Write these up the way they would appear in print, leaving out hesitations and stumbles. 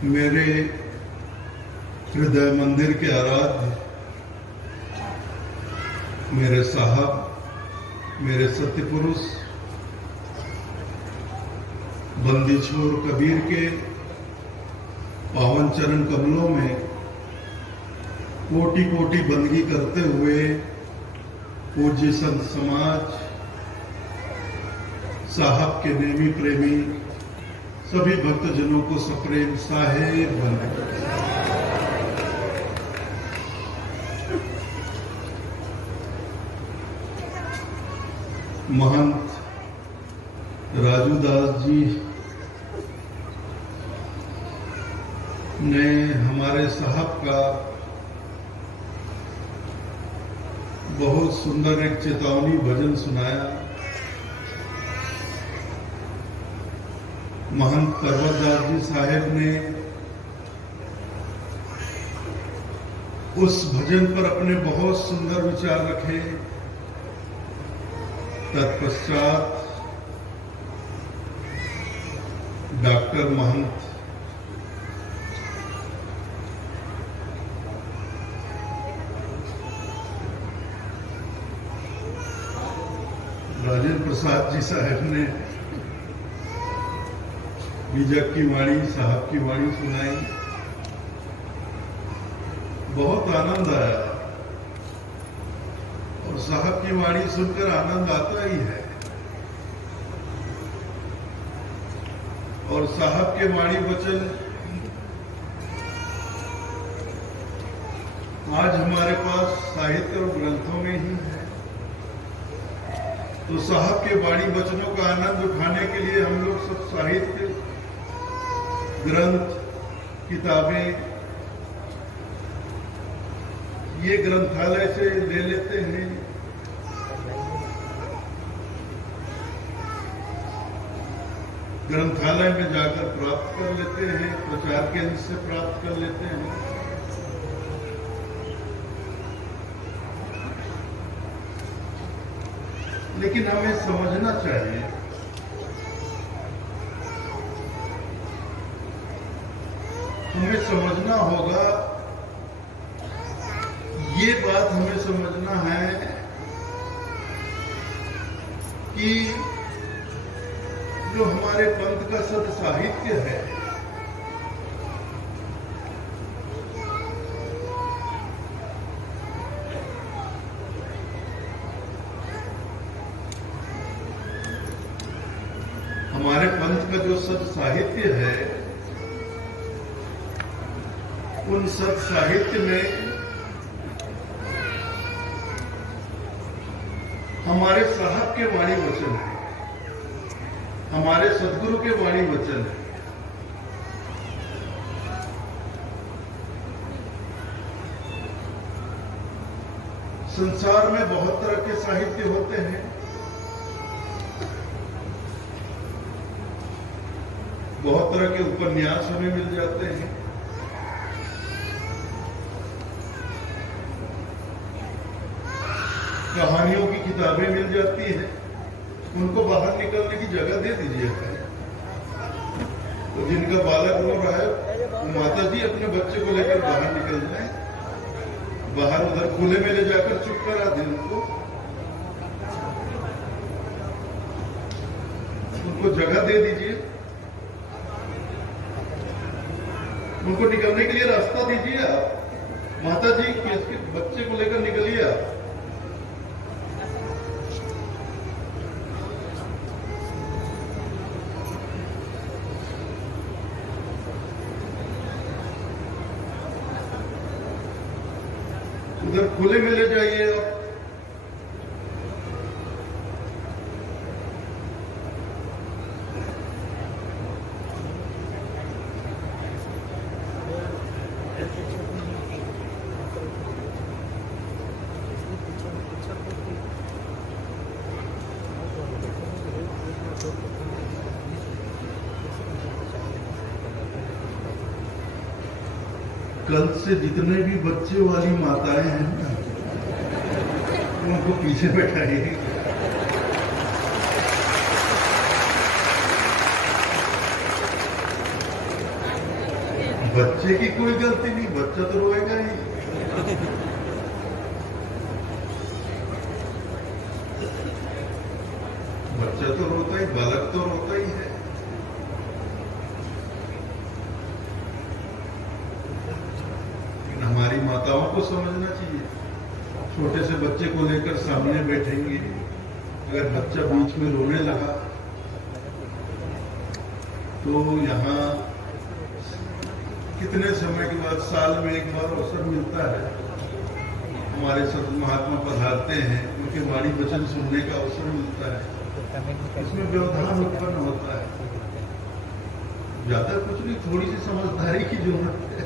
मेरे हृदय मंदिर के आराध्य, मेरे साहब, मेरे सत्य पुरुष बंदी छोर कबीर के पावन चरण कमलों में कोटि कोटि बंदगी करते हुए पूज्य संत समाज, साहब के नेमी प्रेमी सभी भक्तजनों को सप्रेम साहेब वंदन। महंत राजूदास जी ने हमारे साहब का बहुत सुंदर एक चेतावनी भजन सुनाया। महंत परवतदास जी साहेब ने उस भजन पर अपने बहुत सुंदर विचार रखे। तत्पश्चात डॉक्टर महंत राजेंद्र प्रसाद जी साहब ने बीजक की वाणी, साहब की वाणी सुनाई। बहुत आनंद आया और साहब की वाणी सुनकर आनंद आता ही है। और साहब के वाणी वचन आज हमारे पास साहित्य और ग्रंथों में ही है। तो साहब के वाणी वचनों का आनंद उठाने के लिए हम लोग सब साहित्य, ग्रंथ, किताबें ये ग्रंथालय से ले लेते हैं। ग्रंथालय में जाकर प्राप्त कर लेते हैं, प्रचार केंद्र से प्राप्त कर लेते हैं। लेकिन हमें समझना चाहिए, हमें समझना होगा, ये बात हमें समझना है कि जो हमारे पंथ का सद साहित्य है, हमारे पंथ का जो सद साहित्य है, उन सद साहित्य में हमारे साहब के वाणी वचन है, हमारे सदगुरु के वाणी वचन है। संसार में बहुत तरह के साहित्य होते हैं। बहुत तरह के उपन्यास हमें मिल जाते हैं। कहानियों की किताबें मिल जाती हैं। उनको बाहर निकलने की जगह दे दीजिए। तो जिनका बालक रो रहा है, वो माता जी अपने बच्चे को लेकर बाहर निकल जाए, बाहर उधर खुले में ले जाकर चुप करा दें। उनको जगह दे दीजिए, उनको निकलने के लिए रास्ता दीजिए। आप माता जी इसके बच्चे को लेकर निकलिए। आप उधर खुले में ले जाइए। आप कल से जितने भी बच्चे वाली माताएं हैं ना, उनको पीछे बैठाइए। बच्चे की कोई गलती नहीं, बच्चा तो रोएगा ही। बच्चा तो रोता ही, बालक तो रोता ही है। लेकिन हमारी माताओं को समझना चाहिए, छोटे से बच्चे को लेकर सामने बैठेंगे, अगर बच्चा बीच में रोने लगा तो यहाँ कितने समय के बाद, साल में एक बार अवसर मिलता है, हमारे संत महात्मा पधारते हैं, उनके वाणी वचन सुनने का अवसर मिलता है, इसमें व्यवधान उत्पन्न होता है। ज्यादा कुछ नहीं, थोड़ी सी समझदारी की जरूरत है।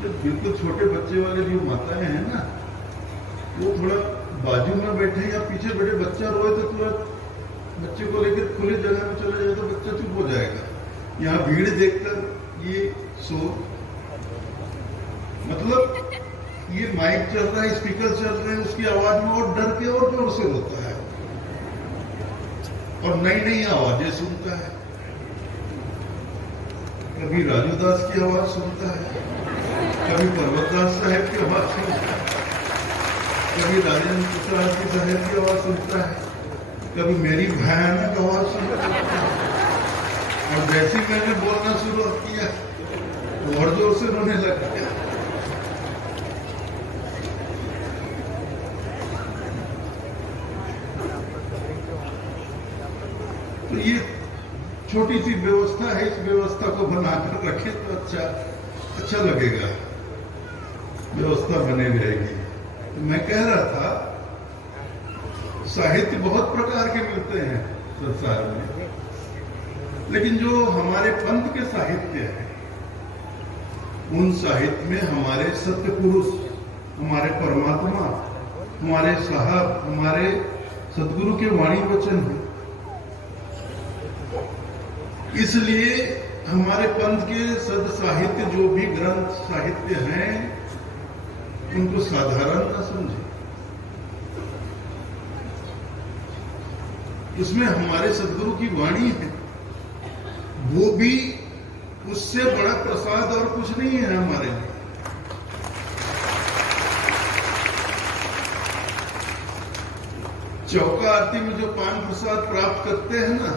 जो बिल्कुल छोटे बच्चे वाले जो माताएं हैं ना, वो थोड़ा बाजू में बैठे या पीछे बैठे, बच्चा रोए तो तुरंत बच्चे को लेकर खुली जगह में चले जाए तो बच्चा चुप हो जाएगा। यहाँ भीड़ देखकर ये सो, मतलब ये माइक चल रहा है, स्पीकर चल रहे हैं, उसकी आवाज में और डर के और जोर से रोता है और नई नई आवाजें सुनता है। कभी राजूदास की आवाज सुनता है, कभी पर्वतदास साहब की आवाज सुनता है, कभी राजेंद्र प्रसाद की साहब की आवाज सुनता है, कभी मेरी भयानक आवाज सुनता है। और जैसे ही मैंने बोलना शुरू किया तो और जोर से रोने लग गया। तो ये छोटी सी व्यवस्था है, इस व्यवस्था को बनाकर रखें तो अच्छा लगेगा, व्यवस्था बने रहेगी। तो मैं कह रहा था, साहित्य बहुत प्रकार के मिलते हैं संसार में, लेकिन जो हमारे पंथ के साहित्य है, उन साहित्य में हमारे सत्य पुरुष, हमारे परमात्मा, हमारे साहब, हमारे सदगुरु के वाणी वचन है। इसलिए हमारे पंथ के सद साहित्य, जो भी ग्रंथ साहित्य हैं, उनको साधारण न समझे। उसमें हमारे सदगुरु की वाणी है, वो भी उससे बड़ा प्रसाद और कुछ नहीं है हमारे लिए। चौका आरती में जो पान प्रसाद प्राप्त करते हैं ना,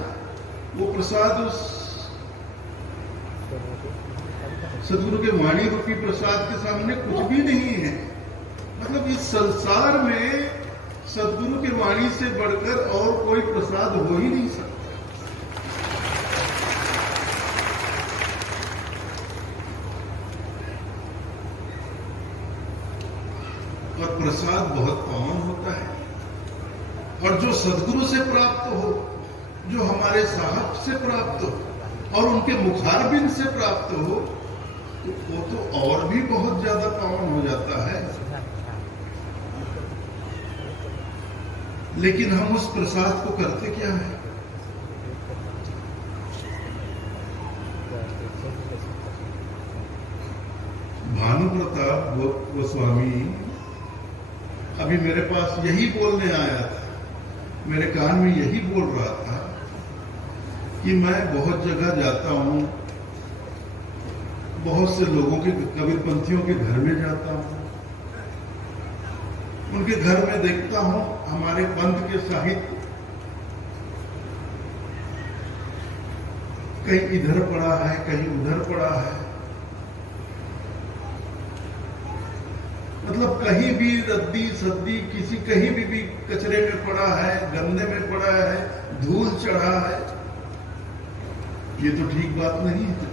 वो प्रसाद उस सदगुरु के वाणी रूपी प्रसाद के सामने कुछ भी नहीं है। मतलब इस संसार में सदगुरु की वाणी से बढ़कर और कोई प्रसाद हो ही नहीं सकता। और प्रसाद बहुत पावन होता है, और जो सदगुरु से प्राप्त हो, जो हमारे साहब से प्राप्त हो और उनके मुखारबिंद से प्राप्त हो, तो वो तो और भी बहुत ज्यादा पावन हो जाता है। लेकिन हम उस प्रसाद को करते क्या है? भानु प्रताप गोस्वामी अभी मेरे पास यही बोलने आया था, मेरे कान में यही बोल रहा था कि मैं बहुत जगह जाता हूं, बहुत से लोगों के, कबीरपंथियों के घर में जाता हूं, उनके घर में देखता हूं हमारे पंथ के साहित्य कहीं इधर पड़ा है, कहीं उधर पड़ा है। मतलब कहीं भी रद्दी सद्दी, किसी कहीं भी कचरे में पड़ा है, गंदे में पड़ा है, धूल चढ़ा है। ये तो ठीक बात नहीं है।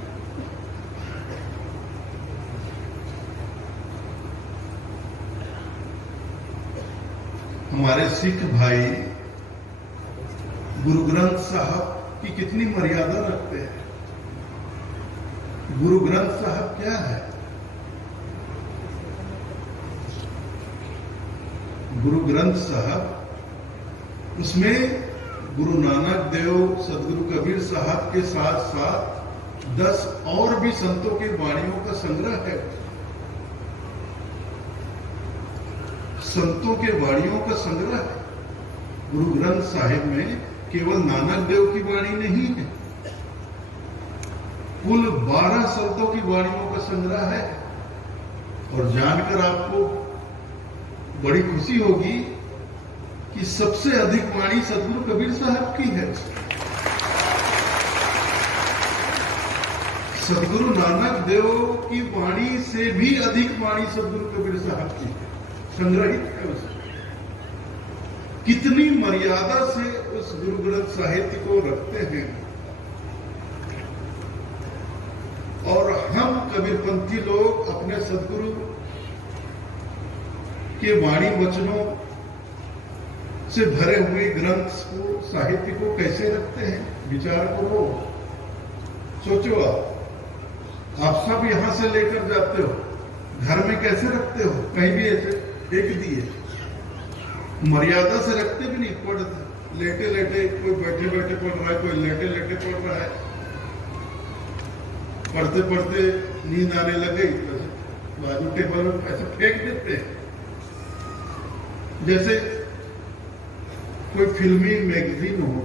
हमारे सिख भाई गुरु ग्रंथ साहब की कितनी मर्यादा रखते हैं। गुरु ग्रंथ साहब क्या है? गुरु ग्रंथ साहब, उसमें गुरु नानक देव, सदगुरु कबीर साहब के साथ साथ 10 और भी संतों की वाणियों का संग्रह है। संतों के वाणियों का संग्रह है। गुरु ग्रंथ साहिब में केवल नानक देव की वाणी नहीं है, कुल 12 शब्दों की वाणियों का संग्रह है। और जानकर आपको बड़ी खुशी होगी कि सबसे अधिक वाणी सदगुरु कबीर साहब की है। सदगुरु नानक देव की वाणी से भी अधिक वाणी सदगुरु कबीर साहब की है, संग्रहित है उसमें। कितनी मर्यादा से उस गुरु ग्रंथ साहित्य को रखते हैं। और हम कबीरपंथी लोग अपने सदगुरु के वाणी वचनों से भरे हुए ग्रंथ को, साहित्य को कैसे रखते हैं? विचार करो, सोचो। आप सब यहां से लेकर जाते हो, घर में कैसे रखते हो? कहीं भी ऐसे फेंक दिए, मर्यादा से रखते भी नहीं। पढ़ते लेटे लेटे, कोई बैठे बैठे पढ़ रहा है, कोई लेटे लेटे पढ़ रहा है। पढ़ते पढ़ते नींद आने लग गई, बाजू टेबल ऐसे फेंक देते हैं। जैसे कोई फिल्मी मैगजीन हो,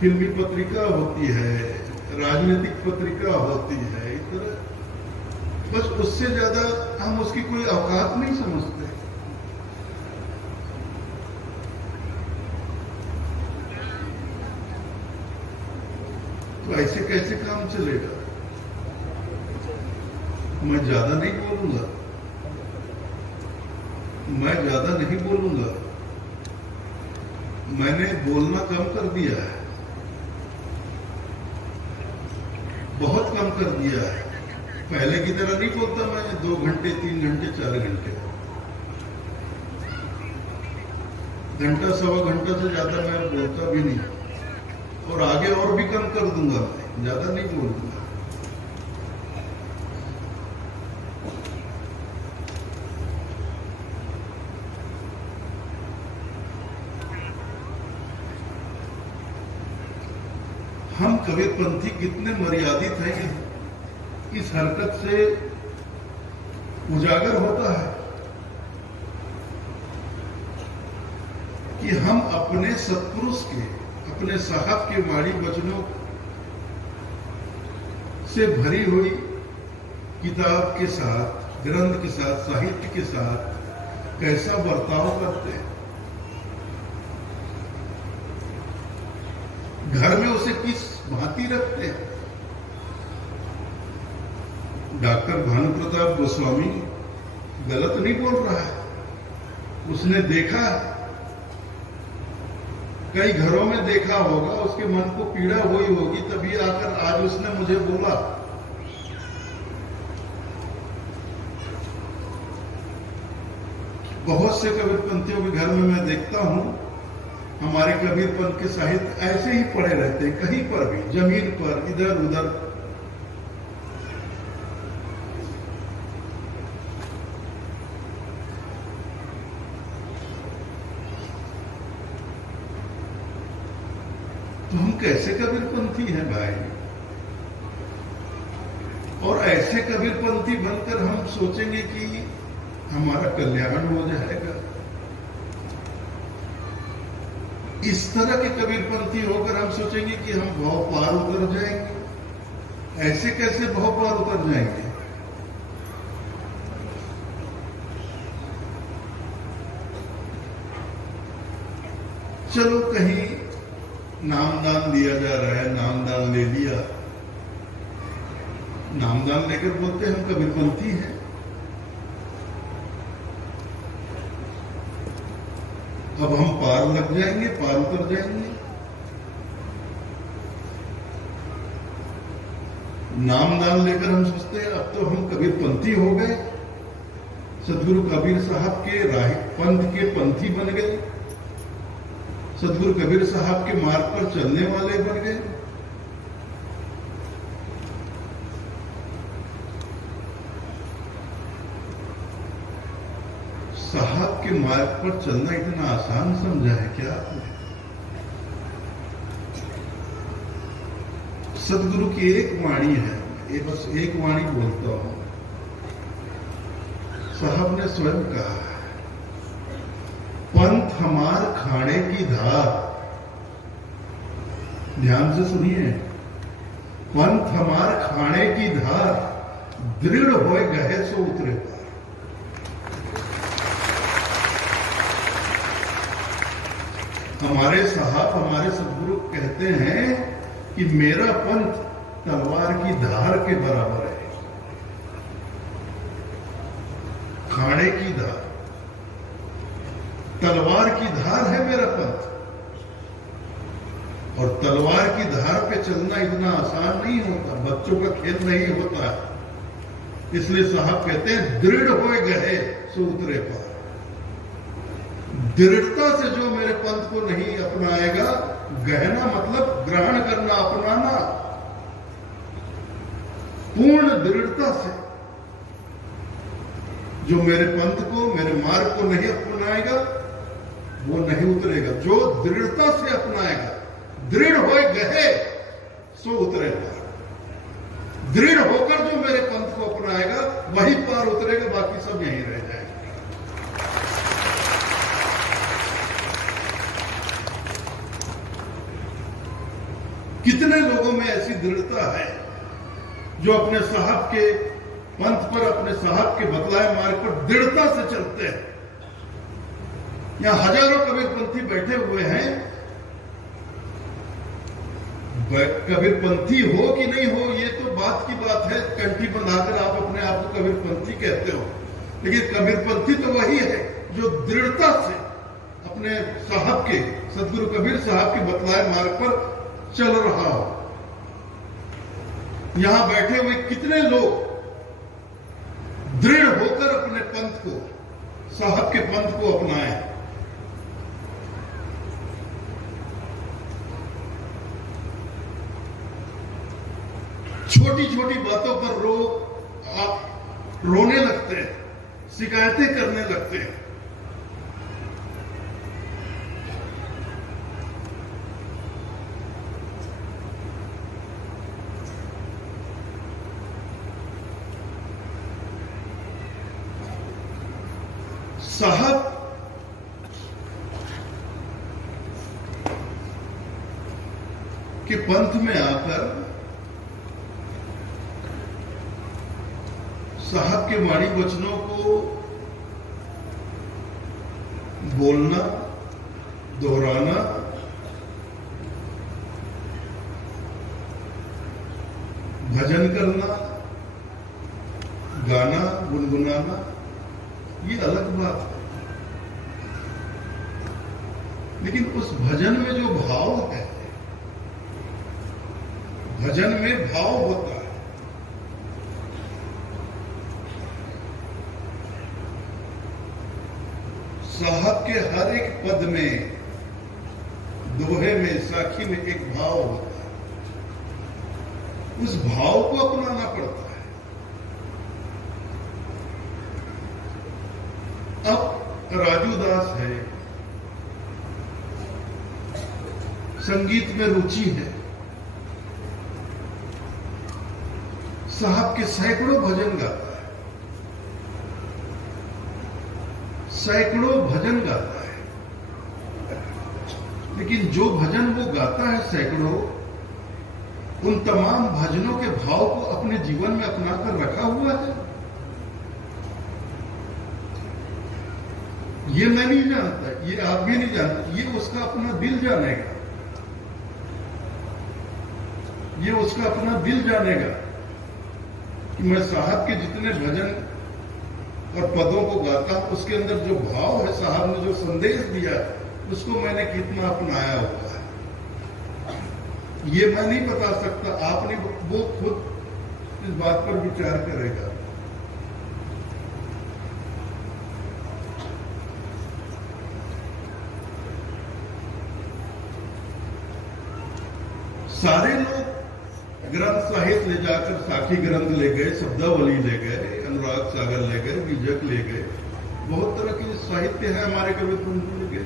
फिल्मी पत्रिका होती है, राजनीतिक पत्रिका होती है, इस तरह बस उससे ज्यादा हम उसकी कोई औकात नहीं समझते। तो ऐसे कैसे काम चलेगा? मैं ज्यादा नहीं बोलूंगा, मैंने बोलना कम कर दिया है, बहुत कम कर दिया है। पहले की तरह नहीं बोलता मैं 2 घंटे 3 घंटे 4 घंटे, घंटा सवा घंटा से ज्यादा मैं बोलता भी नहीं। और आगे और भी कम कर दूंगा, मैं ज्यादा नहीं बोलूंगा। हम कबीरपंथी कितने मर्यादित हैं, इस हरकत से उजागर होता है कि हम अपने सत्पुरुष के, अपने साहब के वाणी वचनों से भरी हुई किताब के साथ, ग्रंथ के साथ, साहित्य के साथ कैसा बर्ताव करते हैं। घर में उसे किस भांति रखते हैं। डॉक्टर भानुप्रताप गोस्वामी गलत नहीं बोल रहा है, उसने देखा, कई घरों में देखा होगा, उसके मन को पीड़ा हुई होगी, तभी आकर आज उसने मुझे बोला। बहुत से कबीरपंथियों के घर में मैं देखता हूं, हमारे कबीरपंथ के साहित्य ऐसे ही पड़े रहते हैं, कहीं पर भी, जमीन पर, इधर उधर। तो हम कैसे कबीरपंथी हैं भाई? और ऐसे कबीरपंथी बनकर हम सोचेंगे कि हमारा कल्याण हो जाएगा। इस तरह के कबीरपंथी होकर हम सोचेंगे कि हम भव पार उतर जाएंगे। ऐसे कैसे भव पार उतर जाएंगे? चलो कहीं नामदान दिया जा रहा है, नामदान ले लिया, नामदान लेकर बोलते हम कबीरपंथी हैं। अब हम पार लग जाएंगे, पार उतर जाएंगे। नामदान लेकर हम सोचते हैं अब तो हम कबीरपंथी हो गए, सदगुरु कबीर साहब के राह पंथ के पंथी बन गए, सदगुरु कबीर साहब के मार्ग पर चलने वाले बन गए। साहब के मार्ग पर चलना इतना आसान समझा है क्या आपने? सदगुरु की एक वाणी है, ये बस एक वाणी बोलता हूं। साहब ने स्वयं कहा, पंथ हमार खाने की धार। ध्यान से सुनिए, पंथ हमार खाने की धार, दृढ़ होए गहे सो उतरे पार। हमारे साहब, हमारे सदगुरु कहते हैं कि मेरा पंथ तलवार की धार के बराबर है। खाने की धार, तलवार की धार है मेरा पंथ। और तलवार की धार पे चलना इतना आसान नहीं होता, बच्चों का खेल नहीं होता है। इसलिए साहब कहते हैं दृढ़ होए गए सो उतरे पार। दृढ़ता से जो मेरे पंथ को नहीं अपनाएगा, गहना मतलब ग्रहण करना, अपनाना, पूर्ण दृढ़ता से जो मेरे पंथ को, मेरे मार्ग को नहीं अपनाएगा, वो नहीं उतरेगा। जो दृढ़ता से अपनाएगा, दृढ़ होए गए सो उतरे पार। दृढ़ होकर जो मेरे पंथ को अपनाएगा वही पार उतरेगा, बाकी सब यहीं रह जाएगा। कितने लोगों में ऐसी दृढ़ता है जो अपने साहब के पंथ पर, अपने साहब के बतलाए मार्ग पर दृढ़ता से चलते हैं। यहां हजारों कबीरपंथी बैठे हुए हैं। कबीरपंथी हो कि नहीं हो ये तो बात की बात है, कंठी बनाकर आप अपने आप को कबीरपंथी कहते हो, लेकिन कबीरपंथी तो वही है जो दृढ़ता से अपने साहब के, सदगुरु कबीर साहब के बतलाए मार्ग पर चल रहा हो। यहां बैठे हुए कितने लोग दृढ़ होकर अपने पंथ को, साहब के पंथ को अपनाएं। छोटी छोटी बातों पर रोने लगते हैं, शिकायतें करने लगते हैं। साहब के पंथ में आकर साहब के वाणी वचनों को बोलना, दोहराना, भजन करना, गाना, गुनगुनाना, ये अलग बात है। लेकिन उस भजन में जो भाव है, भजन में भाव होता है। साहब के हर एक पद में, दोहे में, साखी में एक भाव होता है। उस भाव को अपनाना पड़ता है। अब राजू दास है, संगीत में रुचि है, साहब के सैकड़ों भजन गाता है, सैकड़ों भजन गाता है। लेकिन जो भजन वो गाता है सैकड़ों, उन तमाम भजनों के भाव को अपने जीवन में अपनाकर रखा हुआ है, ये मैं नहीं जानता, ये आप भी नहीं जानते। ये उसका अपना दिल जानेगा, ये उसका अपना दिल जानेगा कि मैं साहब के जितने भजन और पदों को गाता हूं, उसके अंदर जो भाव है, साहब ने जो संदेश दिया, उसको मैंने कितना अपनाया हुआ है। ये मैं नहीं बता सकता, आपने वो खुद इस बात पर विचार करेगा। सारे लोग ग्रंथ साहित्य ले जाकर साखी ग्रंथ ले गए, शब्दावली ले गए, अनुराग सागर ले गए, बीजक ले गए, बहुत तरह के साहित्य है हमारे कबीरपंथी ले गए।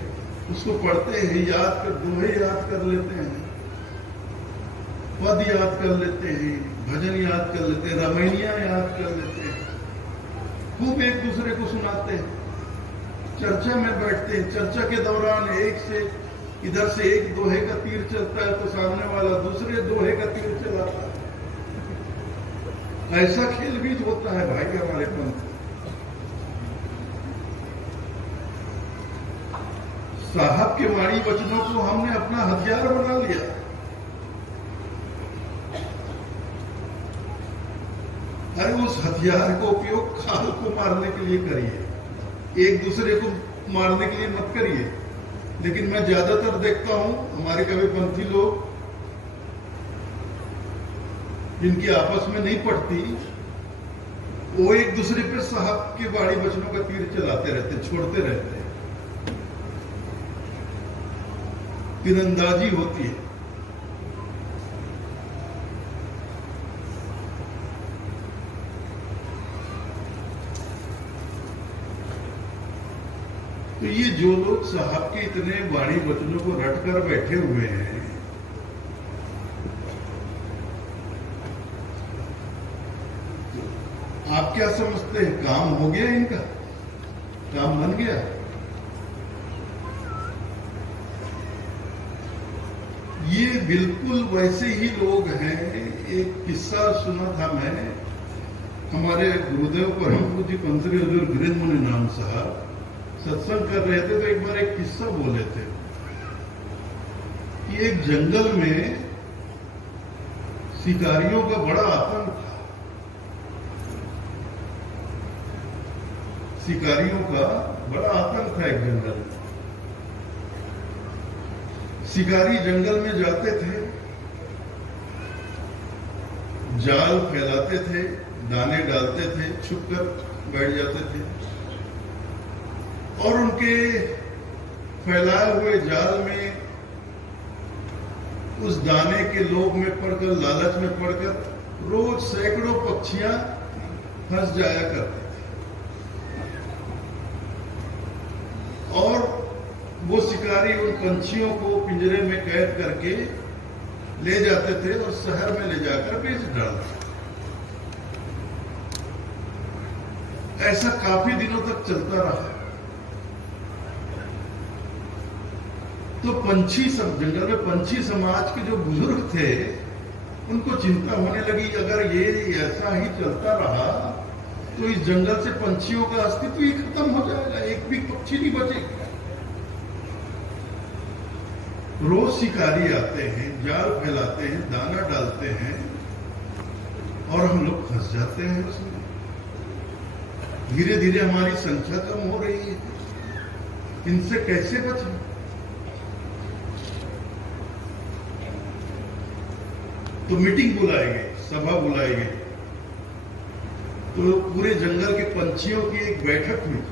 उसको पढ़ते हैं, याद कर, दोहे याद कर लेते हैं, पद याद कर लेते हैं, भजन याद कर लेते हैं, रामायणियां याद कर लेते हैं, खूब एक दूसरे को सुनाते हैं, चर्चा में बैठते हैं। चर्चा के दौरान एक से इधर से एक दोहे का तीर चलता है तो सामने वाला दूसरे दोहे का तीर चलाता है। ऐसा खेल भी होता है भाई हमारे पंथ। साहब के वाणी वचनों को हमने अपना हथियार बना लिया। अरे उस हथियार का उपयोग खाल को मारने के लिए करिए, एक दूसरे को मारने के लिए मत करिए। लेकिन मैं ज्यादातर देखता हूं हमारे कविपंथी लोग जिनकी आपस में नहीं पड़ती, वो एक दूसरे पे साहब के वाणी वचनों का तीर चलाते रहते, छोड़ते रहते हैं, तीरंदाजी होती है। तो ये जो लोग साहब के इतने वाणी वचनों को रट कर बैठे हुए हैं, आप क्या समझते हैं काम हो गया इनका? काम बन गया? ये बिल्कुल वैसे ही लोग हैं। एक किस्सा सुना था मैं, हमारे गुरुदेव परम पूज्य पंतरी हजूर वीरेंद्र मुनि नाम साहब सत्संग कर रहे थे, तो एक बार एक किस्सा बोले थे कि एक जंगल में शिकारियों का बड़ा आतंक था। शिकारियों का बड़ा आतंक था एक जंगल में। शिकारी जंगल में जाते थे, जाल फैलाते थे, दाने डालते थे, छुपकर बैठ जाते थे और उनके फैलाए हुए जाल में उस दाने के लोभ में पड़कर, लालच में पड़कर रोज सैकड़ों पक्षियां फंस जाया करते थे और वो शिकारी उन पंछियों को पिंजरे में कैद करके ले जाते थे और शहर में ले जाकर बेच डालते। ऐसा काफी दिनों तक चलता रहा। तो पंछी सब जंगल में पंछी समाज के जो बुजुर्ग थे उनको चिंता होने लगी, अगर ये ऐसा ही चलता रहा तो इस जंगल से पंछियों का अस्तित्व ही खत्म हो जाएगा, एक भी पक्षी नहीं बचेगा। रोज शिकारी आते हैं, जाल फैलाते हैं, दाना डालते हैं और हम लोग फंस जाते हैं उसमें। धीरे धीरे हमारी संख्या कम हो रही है, इनसे कैसे बचें? तो मीटिंग बुलाई गई, सभा बुलाई गई, तो पूरे जंगल के पंछियों की एक बैठक हुई।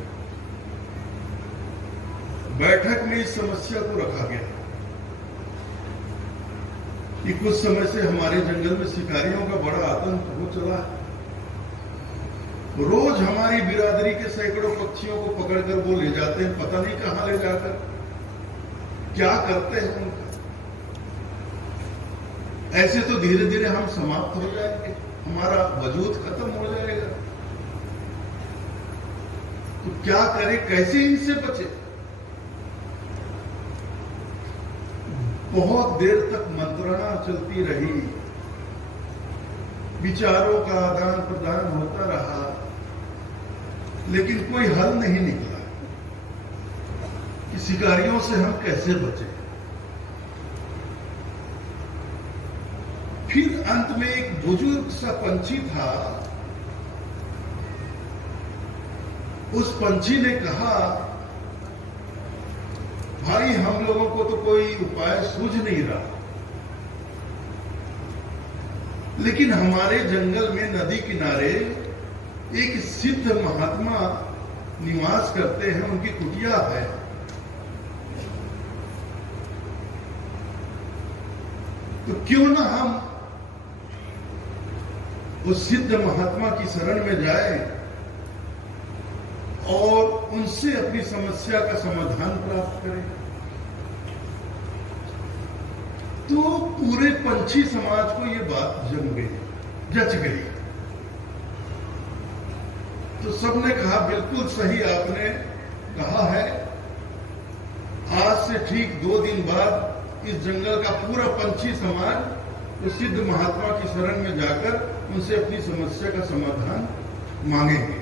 बैठक में इस समस्या को रखा गया कि कुछ समय से हमारे जंगल में शिकारियों का बड़ा आतंक हो चला है। रोज हमारी बिरादरी के सैकड़ों पक्षियों को पकड़कर वो ले जाते हैं, पता नहीं कहां ले जाकर क्या करते हैं उनका। ऐसे तो धीरे धीरे हम समाप्त हो जाएंगे, हमारा वजूद खत्म हो जाएगा। तो क्या करें, कैसे इनसे बचे? बहुत देर तक मंत्रणा चलती रही, विचारों का आदान प्रदान होता रहा, लेकिन कोई हल नहीं निकला कि शिकारियों से हम कैसे बचें। फिर अंत में एक बुजुर्ग सा पंछी था, उस पंछी ने कहा, भाई हम लोगों को तो कोई उपाय सूझ नहीं रहा, लेकिन हमारे जंगल में नदी किनारे एक सिद्ध महात्मा निवास करते हैं, उनकी कुटिया है। तो क्यों ना हम उस सिद्ध महात्मा की शरण में जाएं और उनसे अपनी समस्या का समाधान प्राप्त करें। तो पूरे पंछी समाज को यह बात जम गई, जच गई। तो सबने कहा, बिल्कुल सही आपने कहा है, आज से ठीक 2 दिन बाद इस जंगल का पूरा पंछी समाज तो सिद्ध महात्मा की शरण में जाकर उनसे अपनी समस्या का समाधान मांगेंगे।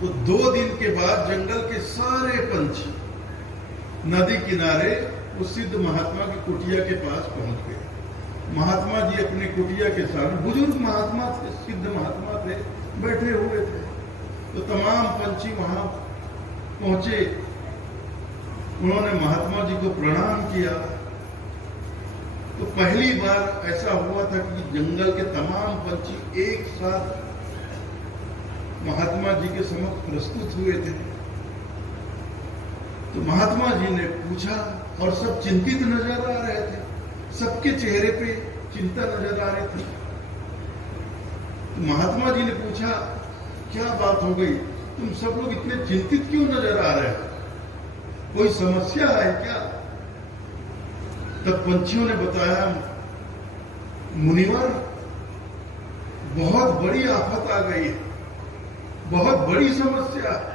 तो 2 दिन के बाद जंगल के सारे पंछी नदी किनारे उस सिद्ध महात्मा की कुटिया के पास पहुंच गए। महात्मा जी अपनी कुटिया के सामने, बुजुर्ग महात्मा थे, सिद्ध महात्मा थे, बैठे हुए थे। तो तमाम पंछी वहां पहुंचे, उन्होंने महात्मा जी को प्रणाम किया। तो पहली बार ऐसा हुआ था कि जंगल के तमाम पंछी एक साथ महात्मा जी के समक्ष प्रस्तुत हुए थे। तो महात्मा जी ने पूछा, और सब चिंतित नजर आ रहे थे, सबके चेहरे पे चिंता नजर आ रही थी। तो महात्मा जी ने पूछा, क्या बात हो गई, तुम सब लोग इतने चिंतित क्यों नजर आ रहे हो, कोई समस्या है क्या? तब पंछियों ने बताया, मुनिवर बहुत बड़ी आफत आ गई है, बहुत बड़ी समस्या है।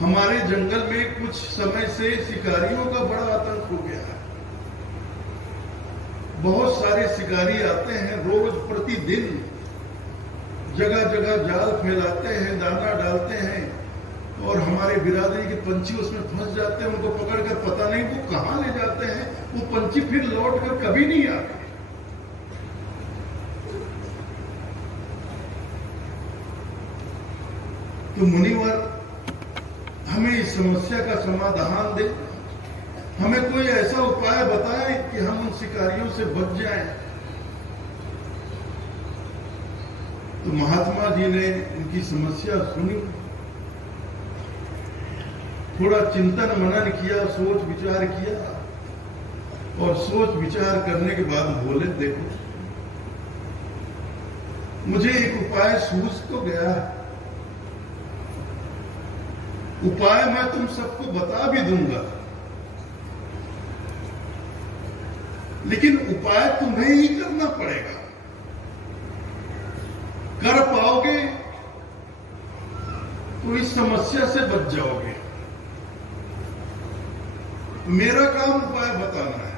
हमारे जंगल में कुछ समय से शिकारियों का बड़ा आतंक हो गया है। बहुत सारे शिकारी आते हैं, रोज प्रतिदिन जगह जगह जाल फैलाते हैं, दाना डालते हैं, और हमारे बिरादरी के पंछी उसमें फंस जाते हैं। उनको पकड़कर पता नहीं वो कहां ले जाते हैं, वो पंछी फिर लौट कर कभी नहीं आते। तो मुनिवर हमें इस समस्या का समाधान दे, हमें कोई ऐसा उपाय बताएं कि हम उन शिकारियों से बच जाएं। तो महात्मा जी ने इनकी समस्या सुनी, थोड़ा चिंतन मनन किया, सोच विचार किया, और सोच विचार करने के बाद बोले, देखो मुझे एक उपाय सूझ तो गया है, उपाय मैं तुम सबको बता भी दूंगा, लेकिन उपाय तुम्हें ही करना पड़ेगा। कर पाओगे तो इस समस्या से बच जाओगे। मेरा काम उपाय बताना है।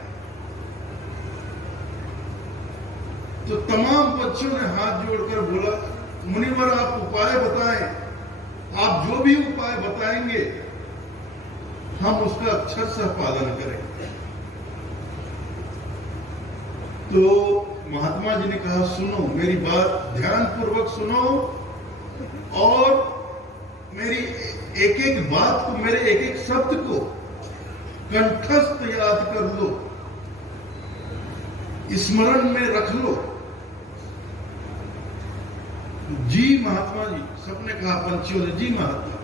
तो तमाम पंछियों ने हाथ जोड़कर बोला, मुनिवर आप उपाय बताएं, आप जो भी उपाय बताएंगे हम उसका अक्षरशः पालन करेंगे। तो महात्मा जी ने कहा, सुनो मेरी बात ध्यानपूर्वक सुनो, और मेरी एक एक बात को, मेरे एक एक शब्द को कंठस्थ याद कर लो, स्मरण में रख लो। जी महात्मा जी, सबने कहा, पंछियों ने जी महात्मा।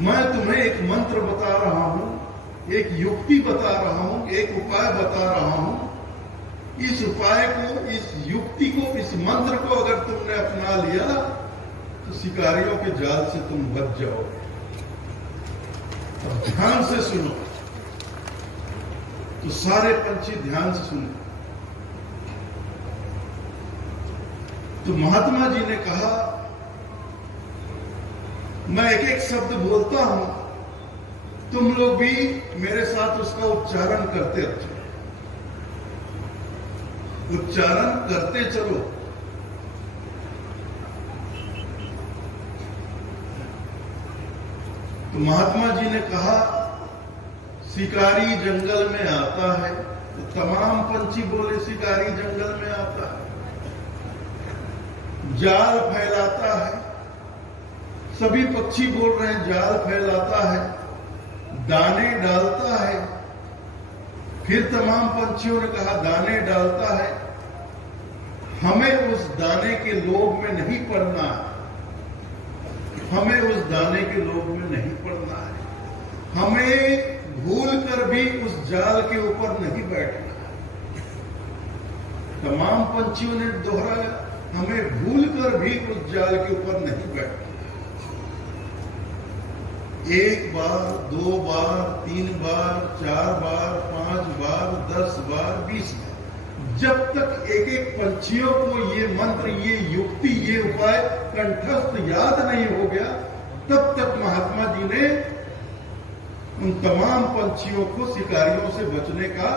मैं तुम्हें एक मंत्र बता रहा हूं, एक युक्ति बता रहा हूं, एक उपाय बता रहा हूं। इस उपाय को, इस युक्ति को, इस मंत्र को अगर तुमने अपना लिया तो शिकारियों के जाल से तुम बच जाओगे। अब ध्यान से सुनो। तो सारे पंछी ध्यान से सुनो। तो महात्मा जी ने कहा, मैं एक एक शब्द बोलता हूं, तुम लोग भी मेरे साथ उसका उच्चारण करते चलो, उच्चारण करते चलो। तो महात्मा जी ने कहा, शिकारी जंगल में आता है। तो तमाम पंछी बोले, शिकारी जंगल में आता है, जाल फैलाता है। सभी पक्षी बोल रहे हैं, जाल फैलाता है, दाने डालता है। फिर तमाम पंछियों ने कहा, दाने डालता है। हमें उस दाने के लोभ में नहीं पड़ना है, हमें उस दाने के लोभ में नहीं पड़ना है, हमें भूल कर भी उस जाल के ऊपर नहीं बैठना है। तमाम पंछियों ने दोहराया, हमें भूल कर भी उस जाल के ऊपर नहीं बैठना। एक बार, 2 बार, 3 बार, 4 बार, 5 बार, 10 बार, 20 बार, जब तक एक एक पंछियों को ये मंत्र, ये युक्ति, ये उपाय कंठस्थ याद नहीं हो गया, तब तक महात्मा जी ने उन तमाम पंछियों को शिकारियों से बचने का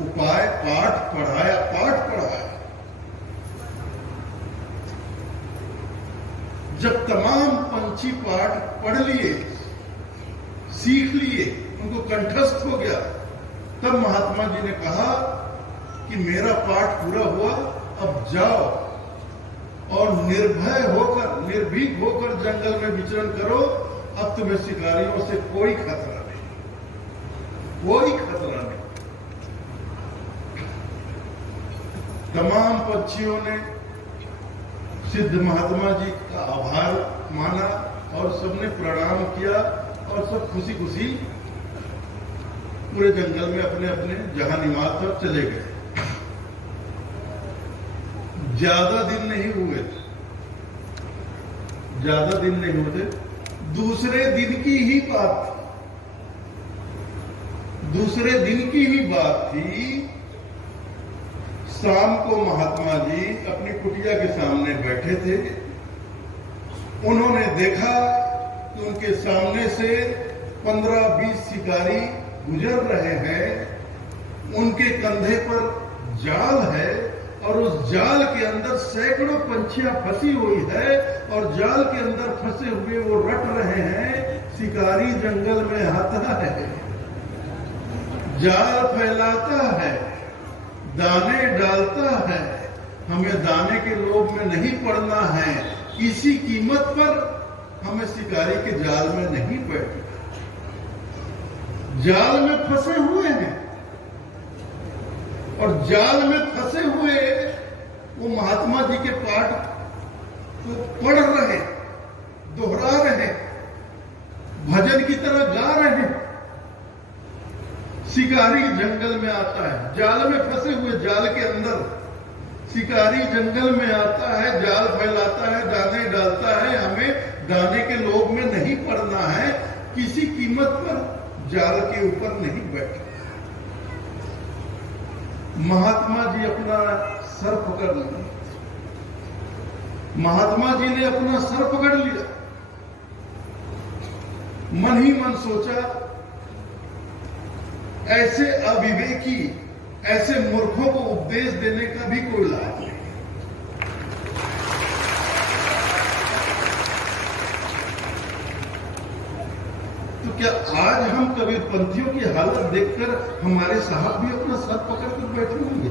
उपाय पाठ पढ़ाया। जब तमाम पंछी पाठ पढ़ लिए, सीख लिए, उनको कंठस्थ हो गया, तब महात्मा जी ने कहा कि मेरा पाठ पूरा हुआ, अब जाओ और निर्भय होकर, निर्भीक होकर जंगल में विचरण करो। अब तुम्हें शिकारियों से कोई खतरा नहीं, कोई खतरा नहीं। तमाम पक्षियों ने सिद्ध महात्मा जी का आभार माना और सबने प्रणाम किया और सब खुशी खुशी पूरे जंगल में अपने अपने जहां निवास था चले गए। ज्यादा दिन नहीं हुए थे, ज्यादा दिन नहीं हुए थे, दूसरे दिन की ही बात थी, दूसरे दिन की ही बात थी। शाम को महात्मा जी अपनी कुटिया के सामने बैठे थे। उन्होंने देखा कि उनके सामने से 15-20 शिकारी गुजर रहे हैं। उनके कंधे पर जाल है और उस जाल के अंदर सैकड़ों पंछियां फंसी हुई है और जाल के अंदर फंसे हुए वो रट रहे हैं। शिकारी जंगल में आता है, जाल फैलाता है, दाने डालता है। हमें दाने के लोभ में नहीं पड़ना है, इसी कीमत पर हमें शिकारी के जाल में नहीं बैठना। जाल में फंसे हुए हैं और जाल में फंसे हुए वो महात्मा जी के पाठ को पढ़ रहे, दोहरा रहे, भजन की तरह गा रहे हैं। शिकारी जंगल में आता है, जाल में फंसे हुए, जाल के अंदर शिकारी जंगल में आता है, जाल फैलाता है, दाने डालता है। हमें दाने के लोभ में नहीं पड़ना है, किसी कीमत पर जाल के ऊपर नहीं बैठना। महात्मा जी अपना सर पकड़ लिया, महात्मा जी ने अपना सर पकड़ लिया। मन ही मन सोचा, ऐसे अविवेकी, ऐसे मूर्खों को उपदेश देने का भी कोई लाभ नहीं। तो क्या आज हम कबीरपंथियों की हालत देखकर हमारे साहब भी अपना सर पकड़कर बैठे होंगे?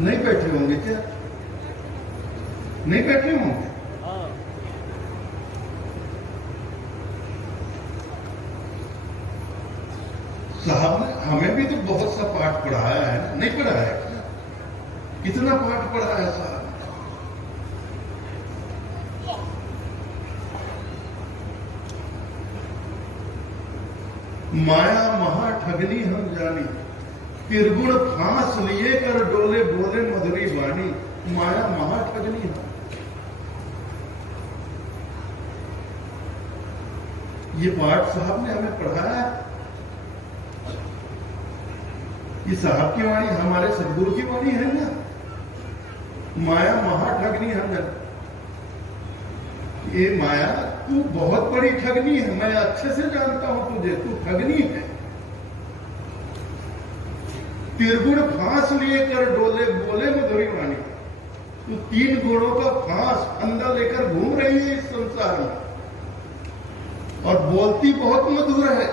नहीं बैठे होंगे क्या? नहीं बैठे होंगे। साहब ने हमें भी तो बहुत सा पाठ पढ़ाया है, नहीं पढ़ाया क्या? कितना पाठ पढ़ाया साहब? माया महा ठगनी हम जानी, त्रिगुण फांस लिए कर डोले बोले मधुरी वाणी। माया महा ठगनी हम, ये पाठ साहब ने हमें पढ़ाया है। ये साहब की वाणी, हमारे सदगुरु की वाणी है ना। माया महा ठगनी हम, ये माया तू बहुत बड़ी ठगनी है, मैं अच्छे से जानता हूं तुझे, तू ठगनी है। त्रिगुण फांस लिए कर डोले बोले मधुरी वाणी। तू 3 गुणों का फांस फंदा लेकर घूम रही है इस संसार में और बोलती बहुत मधुर है।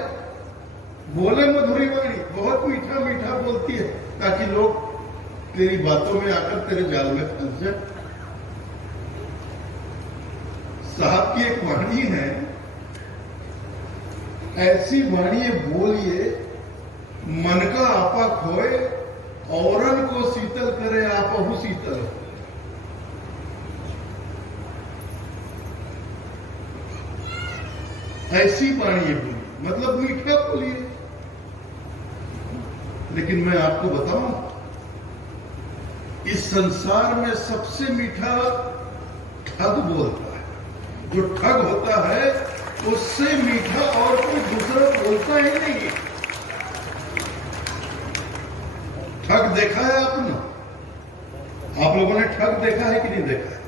बोले मधुरी वाणी, बहुत मीठा मीठा बोलती है ताकि लोग तेरी बातों में आकर तेरे जाल में फंस जाए। साहब की एक वाणी है, ऐसी वाणी बोलिए मन का आपा खोए, औरन को शीतल करे आपहु शीतल। ऐसी वाणी बोली, मतलब मीठा बोलिए। लेकिन मैं आपको बताऊं, इस संसार में सबसे मीठा ठग बोलता है। जो ठग होता है उससे मीठा और कोई दूसरा बोलता ही नहीं है। ठग देखा है आपने? आप लोगों ने ठग देखा है कि नहीं देखा है?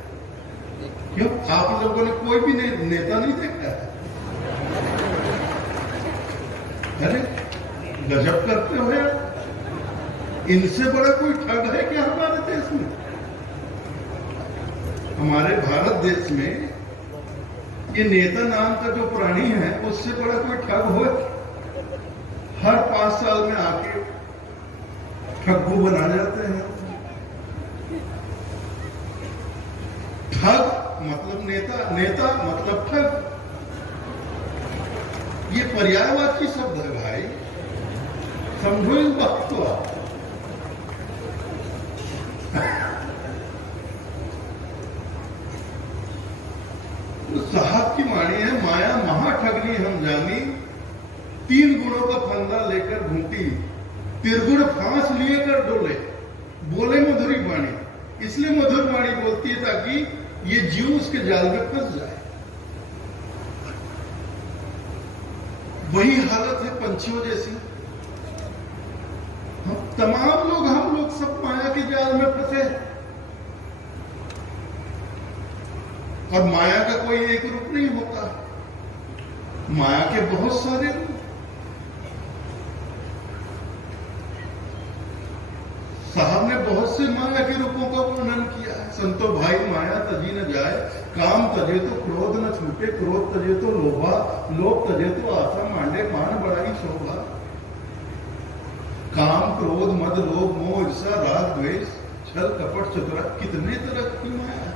क्यों? आप लोगों ने कोई भी नेता नहीं देखा है? अरे गजब करते हो यार, इनसे बड़ा कोई ठग है क्या हमारे देश में? हमारे भारत देश में ये नेता नाम का जो प्राणी है उससे बड़ा कोई ठग हो? हर 5 साल में आके ठग्गू बना जाते हैं। ठग मतलब नेता, नेता मतलब ठग। ये पर्यायवाची शब्द है भाई, समझो इस बात को आप। तो साहब की वाणी है, माया महाठगनी हम जानी, 3 गुणों का फंदा लेकर घूंटी, त्रिगुण फांस लिए कर डोले, बोले मधुरी वाणी। इसलिए मधुर वाणी बोलती है ताकि ये जीव उसके जाल में फंस जाए। वही हालत है पंछियों जैसी। हम तमाम लोग, हम लोग सब माया के जाल में फंसे। और माया का कोई एक रूप नहीं होता, माया के बहुत सारे रूप। साहब ने बहुत से माया के रूपों का वर्णन किया है। संतो भाई माया तजी न जाए, काम तजे तो क्रोध न छूटे, क्रोध तजे तो लोभा, लोभ तजे तो आशा मांडे, मान बड़ाई शोभा। काम, क्रोध, मद, लोभ, मोह, ईर्षा, राग, द्वेष, छल, कपट, चतुरा, कितने तरह की माया है।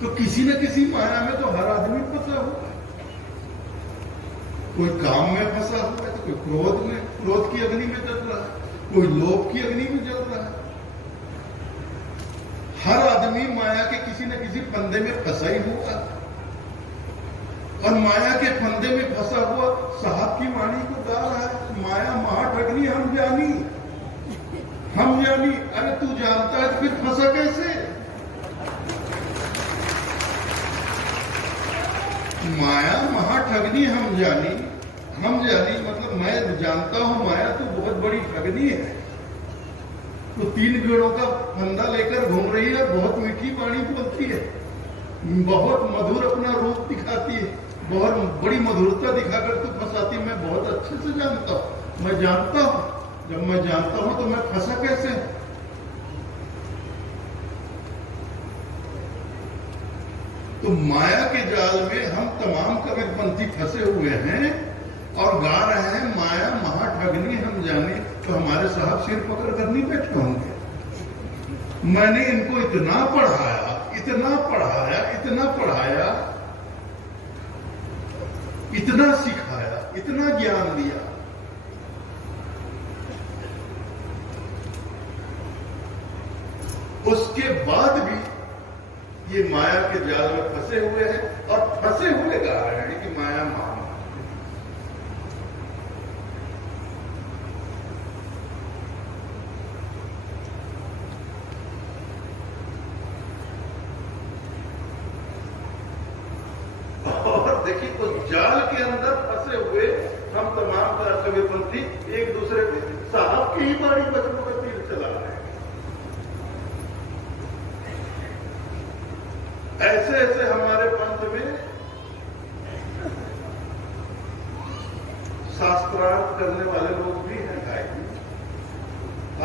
तो किसी न किसी माया में तो हर आदमी फंसा हुआ है। कोई काम में फंसा हुआ है, तो कोई क्रोध में, क्रोध की अग्नि में जल रहा है, कोई लोभ की अग्नि में जल रहा है। हर आदमी माया के किसी न किसी फंदे में फंसा ही होगा। और माया के फंदे में फंसा हुआ साहब की वाणी को गा रहा है, माया महाठगनी हम जानी, हम जानी। अरे तू जानता है तो फिर फंसा कैसे? माया महाठगनी हम जानी, हम जानी मतलब मैं जानता हूं माया तो बहुत बड़ी ठगनी है। तो 3 गुणों का फंदा लेकर घूम रही है, बहुत मीठी वाणी बोलती है, बहुत मधुर अपना रूप दिखाती है, बहुत बड़ी मधुरता दिखाकर तो फंसाती। मैं बहुत अच्छे से जानता हूं, मैं जानता हूं। जब मैं जानता हूं तो मैं फंसा कैसे? तो माया के जाल में हम तमाम कबीरपंथी फंसे हुए हैं और गा रहे हैं माया महाठगनी हम जाने। तो हमारे साहब सिर पकड़ कर नहीं बैठे होंगे। मैंने इनको इतना पढ़ाया, इतना पढ़ाया, इतना पढ़ाया, इतना सिखाया, इतना ज्ञान दिया, उसके बाद भी ये माया के जाल में फंसे हुए हैं और फंसे हुए गा रहे हैं कि माया मां। और देखिए उस जाल के अंदर फंसे हुए हम तमाम कबीरपंथी एक दूसरे को साहब की ही बाड़ी बचनों का तीर चला रहे हैं। ऐसे ऐसे हमारे पंथ में शास्त्रार्थ करने वाले लोग भी हैं भाई,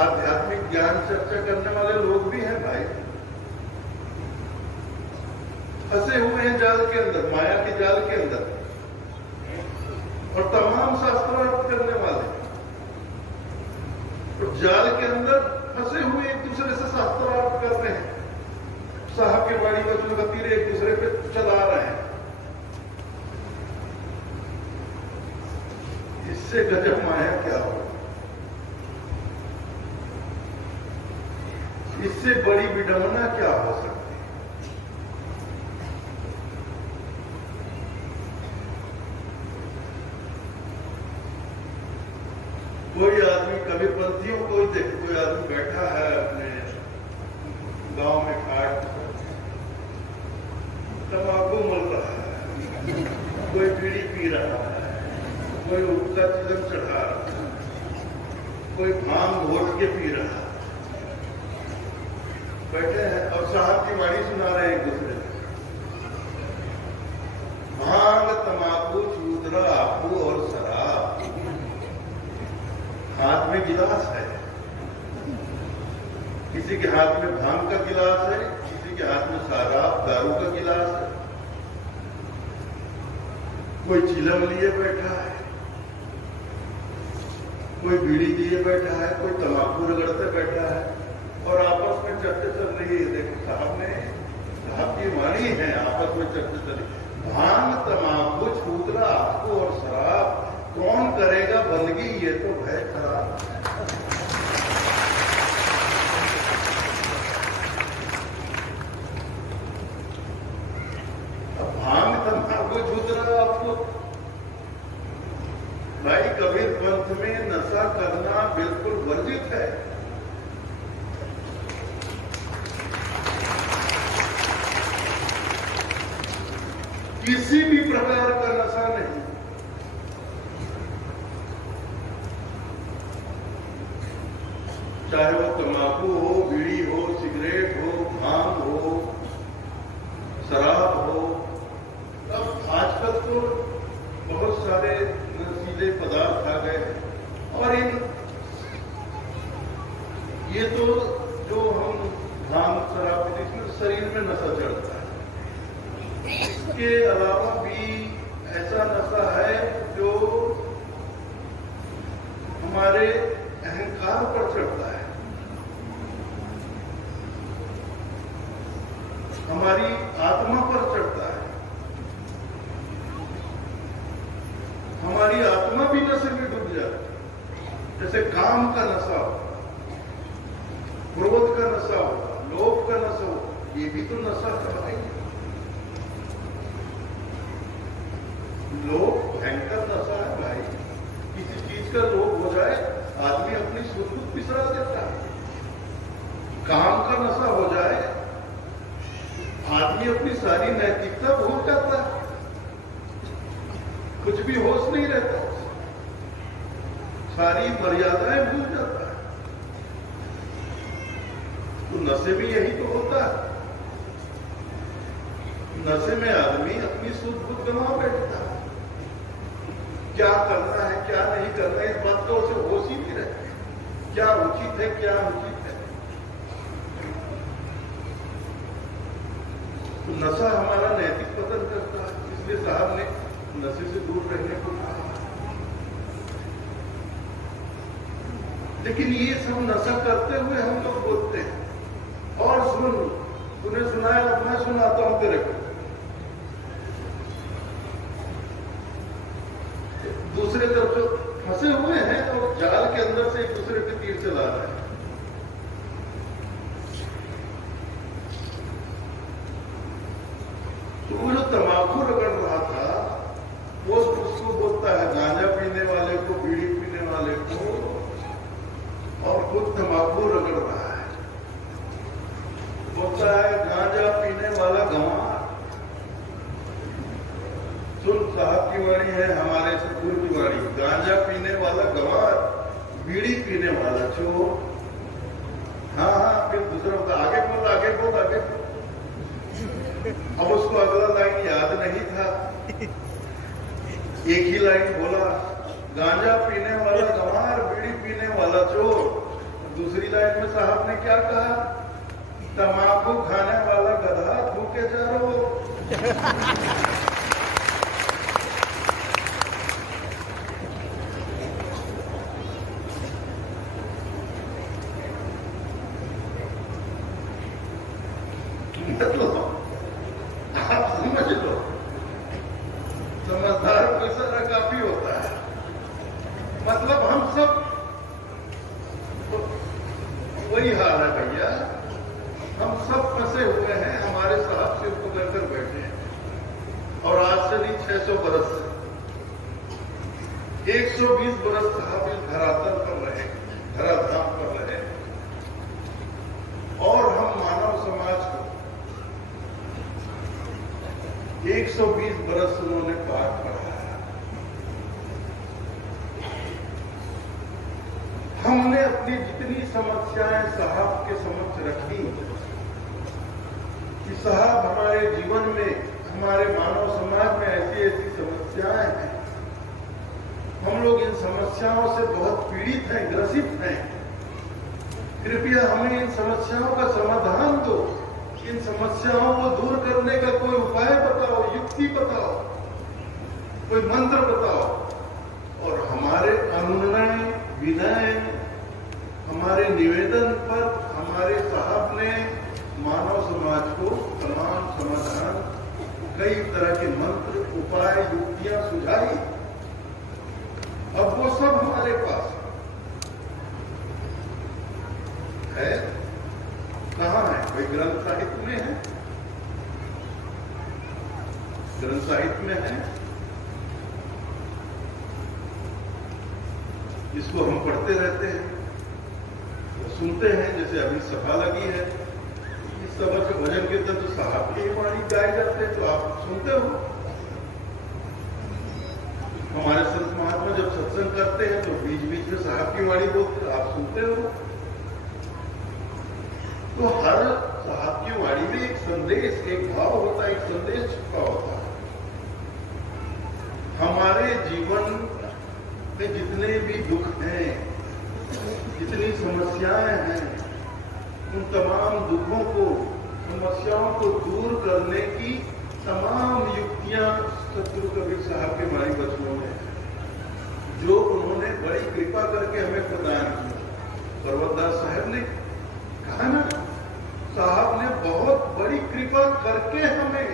आध्यात्मिक ज्ञान चर्चा करने वाले लोग भी हैं भाई। फंसे हुए हैं जाल के अंदर, माया के जाल के अंदर, और तमाम शास्त्रार्थ करने वाले तो जाल के अंदर फंसे हुए एक दूसरे से शास्त्रार्थ कर रहे हैं। साहब की वाणी वचनों का तीर एक दूसरे पे चला रहे हैं। इससे गजब माया क्या हो? इससे बड़ी विडंबना क्या हो सकती? कोई आदमी कबीरपंथियों को देख, कोई आदमी बैठा है अपने गांव में खाट, तंबाकू मल रहा है, कोई बीड़ी पी रहा है, कोई उठता चिलम चढ़ा रहा है, कोई भांग घोट के पी रहा है, बैठे हैं और साहब की वाणी सुना रहे एक दूसरे को। भांग, तंबाकू, चूदरा, आपू और शराब, गिलास है, किसी के हाथ में भांग का गिलास है, किसी के हाथ में शराब दारू का गिलास है, कोई चिलम लिए बैठा है, कोई बीड़ी लिए बैठा है, कोई तंबाकू रगड़ते बैठा है और आपस में चर्चा चल रही है। देखो साहब की वाणी है, आपस में चर्चा चल रही है। भांग तंबाकू छूतला आपको और शराब कौन करेगा बंदगी, ये तो है खराब। अब भांग तंबाकू छूतला आपको, भाई कबीर पंथ में नशा करना बिल्कुल वर्जित है। किसी भी प्रकार का नशा नहीं, चाहे वो तंबाकू हो, बीड़ी हो, सिगरेट हो, भांग हो, शराब हो। अब आजकल तो बहुत सारे नशीले पदार्थ आ गए और ये तो जो हम भांग शराब इसमें शरीर में नशा चढ़ता है। इसके अलावा भी ऐसा नशा है जो हमारे अहंकार पर चढ़ता है, हमारी आत्मा पर चढ़ता है। हमारी आत्मा भी नशे में डूब जाती है। जैसे काम का नशा हो, क्रोध का नशा हो, लोभ का नशा हो, ये भी तो नशा है। लोभ भयंकर नशा है भाई। किसी चीज का लोभ हो जाए आदमी अपनी सुध बुध बिसरा देता है। काम का नशा हो जाए आदमी अपनी सारी नैतिकता भूल जाता है, कुछ भी होश नहीं रहता, सारी मर्यादाएं भूल जाता है। तो नशे में यही तो होता है। नशे में आदमी अपनी सुध बुध गंवा बैठता है, क्या करना है क्या नहीं करना है इस बात का उसे होश ही नहीं रहती, क्या उचित है क्या अनुचित है। तो नशा हमारा नैतिक पतन करता है, इसलिए साहब ने नशे से दूर रहने को कहा। लेकिन ये सब नशा करते हुए हम लोग बोलते हैं। और तूने सुनाया, अब मैं सुनाता हूं तेरे को। दूसरे तरफ जो फंसे हुए हैं और जाल के अंदर से एक दूसरे पे तीर चला रहे हैं। तो वो जो तंबाकू रगड़ रहा था वो उसको बोलता है गांजा पीने वाले को, बीड़ी पीने वाले को, और खुद तंबाकू रगड़ रहा है। बोलता है गांजा पीने वाला गंवार। सुन साहब की वाणी है, हमारे सतगुरु की वाणी। गांजा पीने वाला गंवार, बीड़ी पीने वाला चोर। हाँ, फिर दूसरा होता आगे बोल आगे बोल आगे बोल। अब उसको अगला लाइन याद नहीं था, एक ही लाइन बोला, गांजा पीने वाला गंवार, बीड़ी पीने वाला चोर। दूसरी लाइन में साहब ने क्या कहा, तंबाकू खाने वाला गधा भूखे चारों। आप समझ लो, समझदार को सारा काफी होता है। मतलब हम सब तो वही हाल है भैया, हम सब फंसे हुए हैं, हमारे साहब सिर को लेकर बैठे हैं। और आज से नहीं 600 बरस से 120 बरस साहब इस धरातल पर रहे, धराधाम पर रहे। और हम मानव समाज को 120 बरस उन्होंने पाठ पढ़ाया। हमने अपनी जितनी समस्याएं साहब के समक्ष रखी कि साहब हमारे जीवन में, हमारे मानव समाज में ऐसी ऐसी समस्याएं हैं, हम लोग इन समस्या समस्याओं से बहुत पीड़ित हैं, ग्रसित हैं। कृपया हमें इन समस्याओं का समाधान दो, इन समस्याओं को दूर करने का कोई उपाय बताओ, युक्ति बताओ, कोई मंत्र बताओ। और हमारे अनुनय, विनय, हमारे निवेदन पर हमारे साहब ने मानव समाज को तमाम समाधान, कई तरह के मंत्र, उपाय, युक्तियां सुझाई। अब वो सब हमारे पास है। कहां है? भाई ग्रंथ साहित्य में है, ग्रंथ साहित्य में है। इसको हम पढ़ते रहते हैं, तो सुनते हैं। जैसे अभी सभा लगी है, इस सभा के भजन कीर्तन तो साहब की वाणी गाए जाते हैं, तो आप सुनते हो। हमारे संत महात्मा जब सत्संग करते हैं तो बीच बीच में साहब की वाणी बोलते हैं, आप सुनते हो। तो हर साहब की वाणी में एक संदेश, एक भाव होता है, एक संदेश छुपा होता है। हमारे जीवन में जितने भी दुख हैं, जितनी समस्याएं हैं, उन तमाम दुखों को, समस्याओं को दूर करने की तमाम युक्तियां सतगुरु कबीर साहब के वाणी वचनों में, जो उन्होंने बड़ी कृपा करके हमें प्रदान की। पर्वतदास साहब ने कहा ना, साहब ने बहुत बड़ी कृपा करके हमें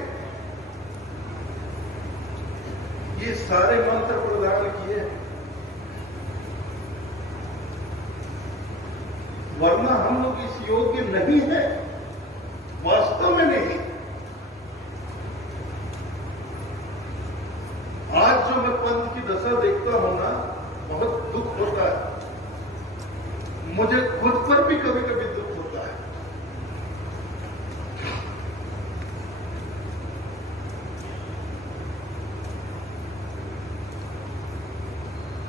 ये सारे मंत्र प्रदान किए, वरना हम लोग इस योग्य नहीं है, वास्तव में नहीं। आज जो मैं पंथ की दशा देखता हूं ना, बहुत दुख होता है। मुझे खुद पर भी कभी कभी दुख होता है।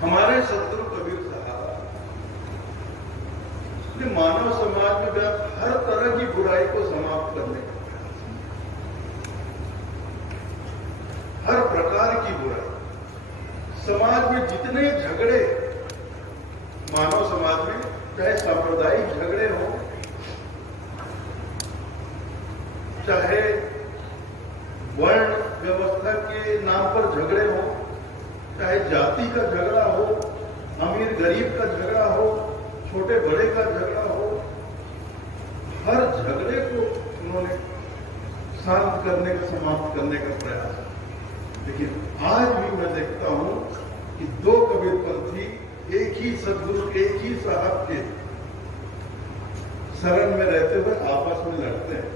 हमारे सतगुरु कबीर साहब ने मानव समाज में व्याप्त हर तरह की बुराई को समाप्त करने का प्रयास, हर प्रकार की बुराई, समाज में जितने झगड़े, मानव समाज में चाहे सांप्रदायिक झगड़े हो, चाहे वर्ण व्यवस्था के नाम पर झगड़े हो, चाहे जाति का झगड़ा हो, अमीर गरीब का झगड़ा हो, छोटे बड़े का झगड़ा हो, हर झगड़े को उन्होंने शांत करने का, समाप्त करने का प्रयास। लेकिन आज भी मैं देखता हूं कि दो कबीरपंथी एक ही सदगुरु, एक ही साहब के शरण में रहते हुए आपस में लड़ते हैं।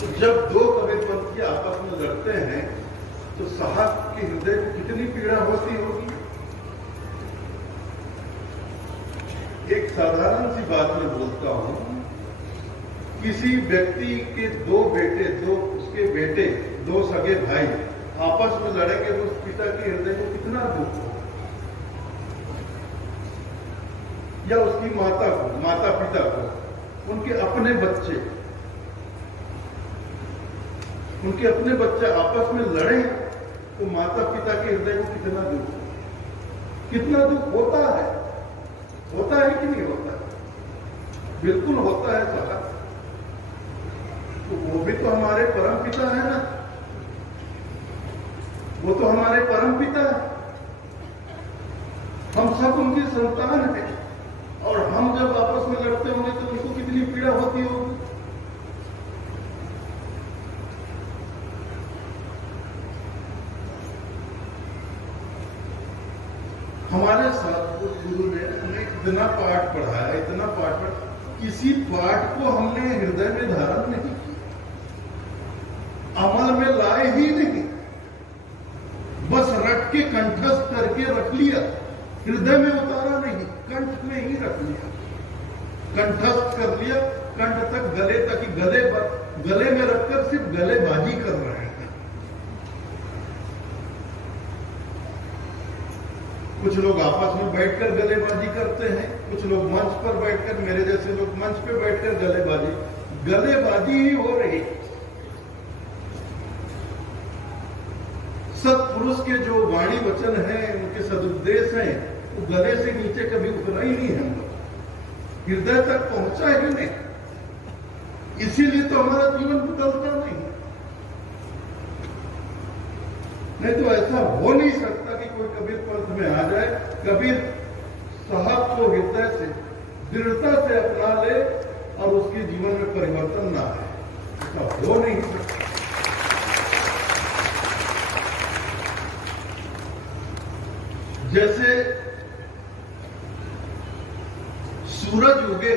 तो जब दो कबीरपंथी आपस में लड़ते हैं तो साहब के हृदय को कितनी पीड़ा होती होगी। एक साधारण सी बात मैं बोलता हूं, किसी व्यक्ति के दो बेटे, दो सगे भाई आपस में लड़ेंगे तो उस पिता के हृदय को कितना दुख हो, या उसकी माता पिता को, उनके अपने बच्चे आपस में लड़े तो माता पिता के हृदय को कितना दुख हो, कितना दुख होता है कि नहीं होता है? बिल्कुल होता है साहब। तो वो भी तो हमारे परम पिता है ना, वो तो हमारे परम पिता है, हम सब उनकी संतान हैं। और हम जब आपस में लड़ते होंगे तो उनको कितनी पीड़ा होती होगी। हमारे सतगुरु ने हमें इतना पाठ पढ़ाया, इतना पाठ पढ़ाया, किसी पाठ को हमने हृदय में धारण नहीं किया, अमल में लाए ही नहीं, बस रट के कंठस्थ करके रख लिया, हृदय में उतारा नहीं, कंठ में ही रख लिया, कंठस्थ कर लिया, कंठ तक, गले तक ही, गले में रखकर सिर्फ गलेबाजी कर रहे हैं। कुछ लोग आपस में बैठकर गलेबाजी करते हैं, कुछ लोग मंच पर बैठकर, मेरे जैसे लोग मंच पर बैठकर गलेबाजी ही हो रही। महापुरुष के जो वाणी वचन हैं, उनके सदुपदेश हैं, वो गले से नीचे कभी उतरा ही नहीं है, हम लोग हृदय तक पहुंचा ही नहीं। इसीलिए तो हमारा जीवन बदलता नहीं तो ऐसा हो नहीं सकता कि कोई कबीर पंथ में आ जाए, कबीर साहब को हृदय से दृढ़ता से अपना ले और उसके जीवन में परिवर्तन ना आए, ऐसा हो नहीं सकता। जैसे सूरज उगे,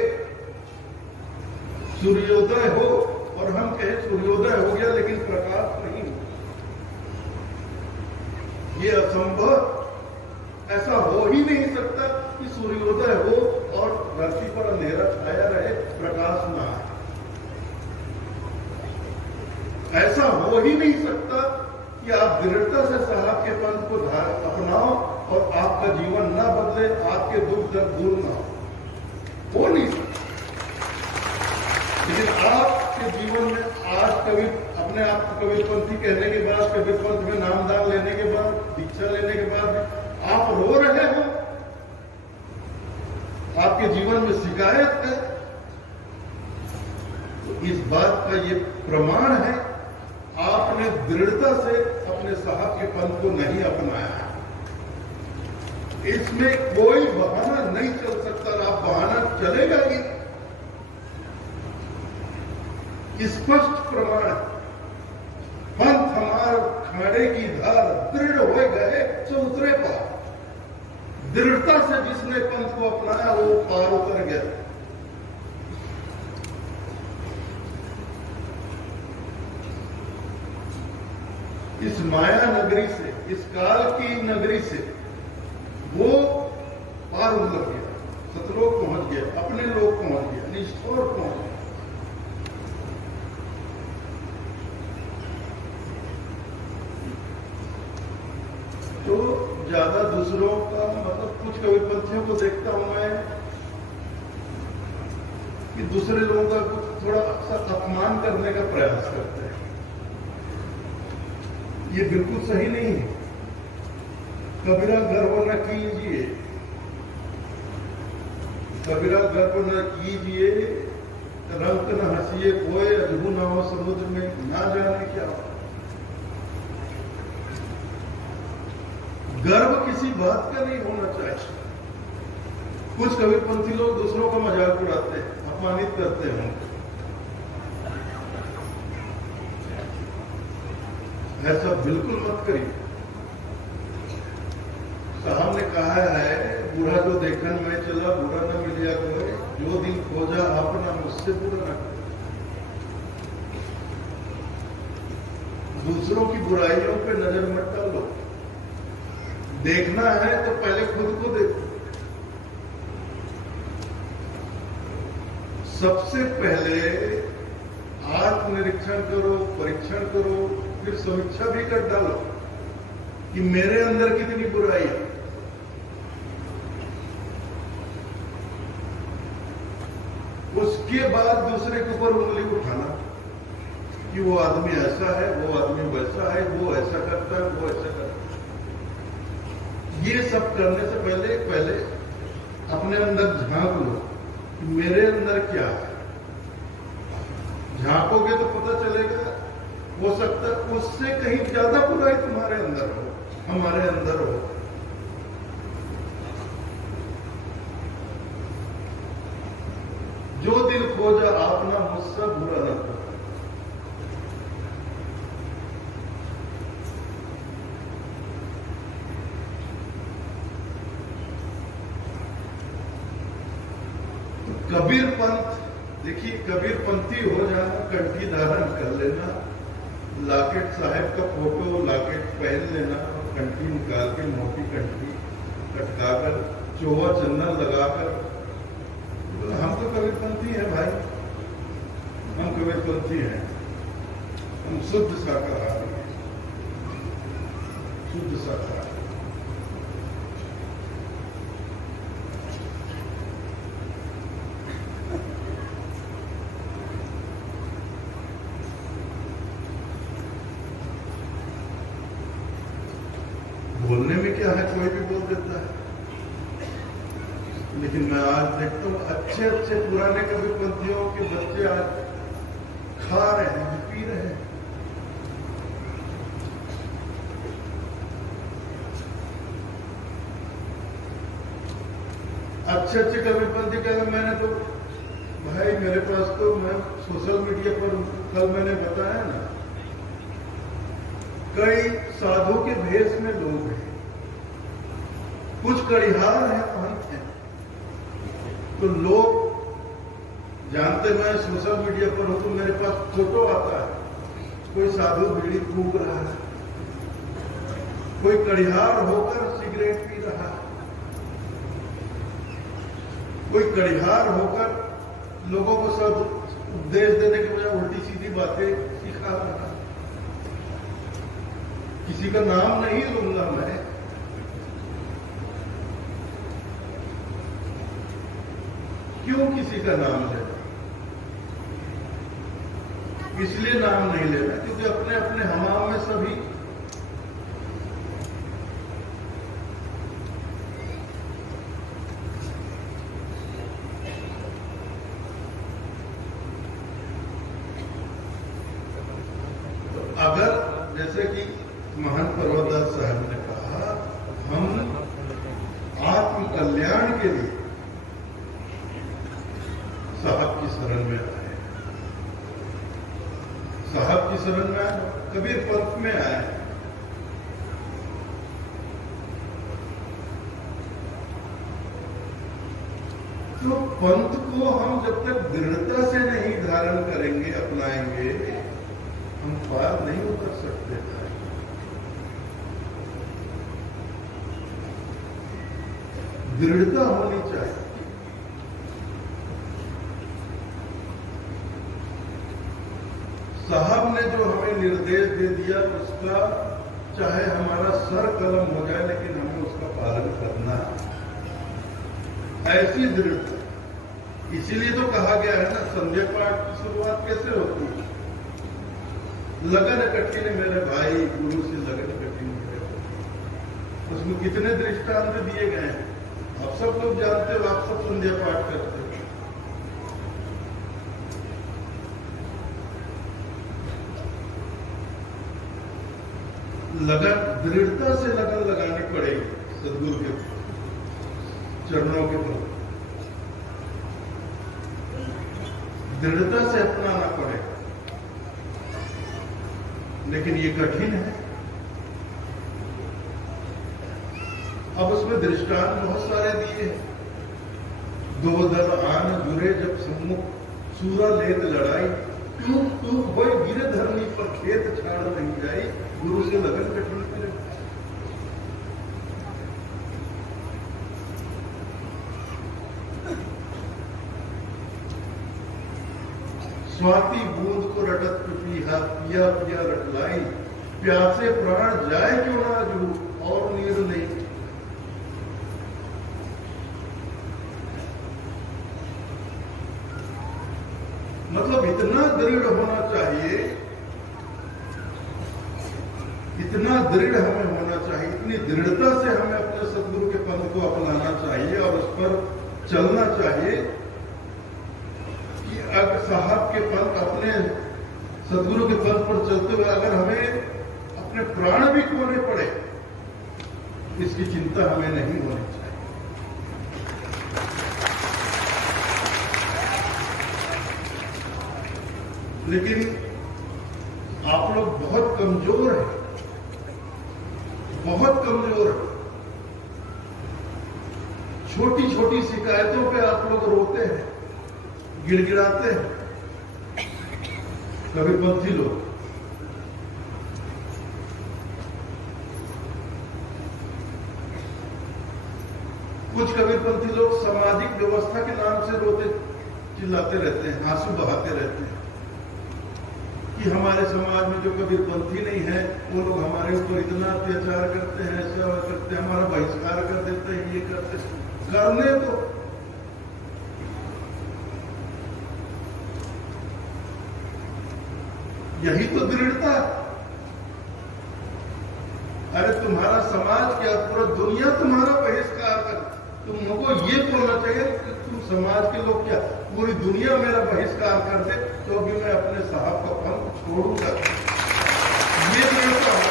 सूर्योदय हो और हम कहें सूर्योदय हो गया लेकिन प्रकाश नहीं, ये असंभव, ऐसा हो ही नहीं सकता कि सूर्योदय हो और धरती पर अंधेरा छाया रहे, प्रकाश ना आए। ऐसा हो ही नहीं सकता कि आप दृढ़ता से साहब के पंथ को अपनाओ और आपका जीवन ना बदले, आपके दुख दर्द दूर ना हो नहीं सकता। लेकिन आपके जीवन में आज कभी अपने आप को कबीरपंथी कहने के बाद, कबीरपंथ में नामदान लेने के बाद, दीक्षा लेने के बाद आप रो रहे हो, आपके जीवन में शिकायत है, तो इस बात का ये प्रमाण है आपने दृढ़ता से अपने साहब के पंथ को नहीं अपनाया है। इसमें कोई बहाना नहीं चल सकता, आप बहाना चलेगा ही, स्पष्ट प्रमाण है। पंथ हमार खाड़े की धार दृढ़ हो गए तो उतरे पार। दृढ़ता से जिसने पंथ को अपनाया वो पार उतर गया। इस माया नगरी से, इस काल की नगरी से वो पार उतर गया, सतलोक पहुंच गया, अपने लोक पहुंच गया, निष्ठोर पहुंच गया। तो ज्यादा दूसरों का मतलब, कुछ कबीरपंथियों को देखता हूं मैं कि दूसरे लोगों का कुछ थोड़ा सा अपमान करने का प्रयास करते हैं। ये बिल्कुल सही नहीं है। कबीरा गर्व न कीजिए, कबीरा गर्व न कीजिए, रंग न हंसिए कोई, अजबू न हो समुद्र में ना जाने क्या हो। गर्व किसी बात का नहीं होना चाहिए। कुछ कबीरपंथी लोग दूसरों का मजाक उड़ाते हैं, अपमानित करते हैं, ऐसा बिल्कुल मत करिए। साहब ने कहा है, बुरा जो देखन में चला बुरा न मिलिया कोई, जो दिन खोजा अपना मुझसे बुरा न करे। दूसरों की बुराइयों पे नजर मत डालो। देखना है तो पहले खुद को देखो। सबसे पहले आत्मनिरीक्षण करो, परीक्षण करो, फिर समीक्षा भी कर डालो कि मेरे अंदर कितनी बुराई है। उसके बाद दूसरे के ऊपर उंगली उठाना कि वो आदमी ऐसा है, वो आदमी वैसा है, वो ऐसा करता है, वो ऐसा करता है। ये सब करने से पहले अपने अंदर झांक लो कि मेरे अंदर क्या है। झांकोगे तो पता चलेगा, हो सकता है उससे कहीं ज्यादा बुराई तुम्हारे अंदर हो, हमारे अंदर हो। जो दिल खोजा आपना मुझसे बुरा न करो। कबीर पंथ, देखिए कबीरपंथी हो जाना, कंठी धारण कर लेना, लाकेट साहब का फोटो लाकेट पहन लेना और कंठी निकाल के मोटी कंठी कटकाकर चोवा चंदन लगाकर, तो हम तो कबीरपंथी हैं भाई, हम कबीरपंथी हैं, हम शुद्ध शाकाहारी हैं, शुद्ध शाकाहारी। बोलने में क्या है, कोई भी बोल देता है। लेकिन मैं आज देखता हूं अच्छे अच्छे पुराने कबीरपंथियों के बच्चे आज खा रहे हैं, पी रहे हैं। अच्छे अच्छे कबीरपंथी कहते मैंने तो भाई मेरे पास तो मैं सोशल मीडिया पर कल मैंने बताया ना, कई साधु के भेष में लोग हैं, कुछ कड़िहार हैं, पंथ हैं। तो लोग जानते मैं सोशल मीडिया पर हूं तो मेरे पास फोटो आता है, कोई साधु बीड़ी फूक रहा है, कोई कड़िहार होकर सिगरेट पी रहा है, कोई कड़िहार होकर लोगों को सब उपदेश देने के बजाय उल्टी सीधी बातें सिखा रहा है। किसी का नाम नहीं लूंगा मैं, क्यों किसी का नाम लेना? इसलिए नाम नहीं लेना क्योंकि अपने अपने हमाम में सभी अगर जैसे कि महान पर्वतदास साहब ने कहा, हम आत्म कल्याण के लिए साहब की शरण में आए, साहब की शरण में आए, कबीर पंथ में आए। तो पंथ को हम जब तक दृढ़ता से नहीं धारण करेंगे, अपनाएंगे, हम पार नहीं उतर सकते। दृढ़ता होनी चाहिए। साहब ने जो हमें निर्देश दे दिया उसका चाहे हमारा सर कलम हो जाए लेकिन हमें उसका पालन करना है, ऐसी दृढ़ता। इसीलिए तो कहा गया है ना, संध्या पाठ की शुरुआत कैसे होती है? लगन कठिन मेरे भाई, गुरु से लगन कठिन मेरे। उसमें कितने दृष्टांत दिए गए हैं, आप सब लोग जानते हो, आप सब संध्या पाठ करते हो। लगन, दृढ़ता से लगन लगानी पड़ेगी सदगुरु के चरणों के प्रति, दृढ़ता से अपनाना पड़ेगा। लेकिन ये कठिन है। अब उसमें दृष्टांत बहुत सारे दिए हैं। दो दल आन जुरे जब सम्मुख सूरा लेत लड़ाई, क्यों कोई गिरे धरनी पर खेत छाड़ नहीं जाई, गुरु से लगन कठिन करे। स्वाति बूंद को रटत पिपीहा, पिया पिया रटलाई, प्यासे प्राण जाए क्यों ना जू, और नीर नहीं। मतलब इतना दृढ़ होना चाहिए, इतना दृढ़ हमें होना चाहिए, इतनी दृढ़ता से हमें अपने सदगुरु के पंथ को अपनाना चाहिए और उस पर चलना चाहिए कि अगर साहब के पंथ, अपने सदगुरु के पंथ पर चलते हुए अगर हमें अपने प्राण भी खोने पड़े, इसकी चिंता हमें नहीं होनी चाहिए। लेकिन आप लोग बहुत कमजोर हैं, बहुत कमजोर हैं। छोटी छोटी शिकायतों पे आप लोग रोते हैं, गिड़गिड़ाते हैं, कबीरपंथी लोग। कुछ कबीरपंथी लोग सामाजिक व्यवस्था के नाम से रोते चिल्लाते रहते हैं, आंसू बहाते रहते हैं कि हमारे समाज में जो कबीरपंथी नहीं है वो लोग हमारे ऊपर इतना अत्याचार करते हैं, ऐसा करते हैं, हमारा बहिष्कार कर देते हैं, ये करते हैं। करने तो यही तो दृढ़ता। अरे तुम्हारा समाज क्या, पूरा दुनिया तुम्हारा बहिष्कार कर। तुमको ये बोलना चाहिए कि तुम समाज के लोग क्या, पूरी दुनिया मेरा बहिष्कार कर दे तो भी मैं अपने साहब का पंथ छोड़ूंगा। ये दृढ़ता हो।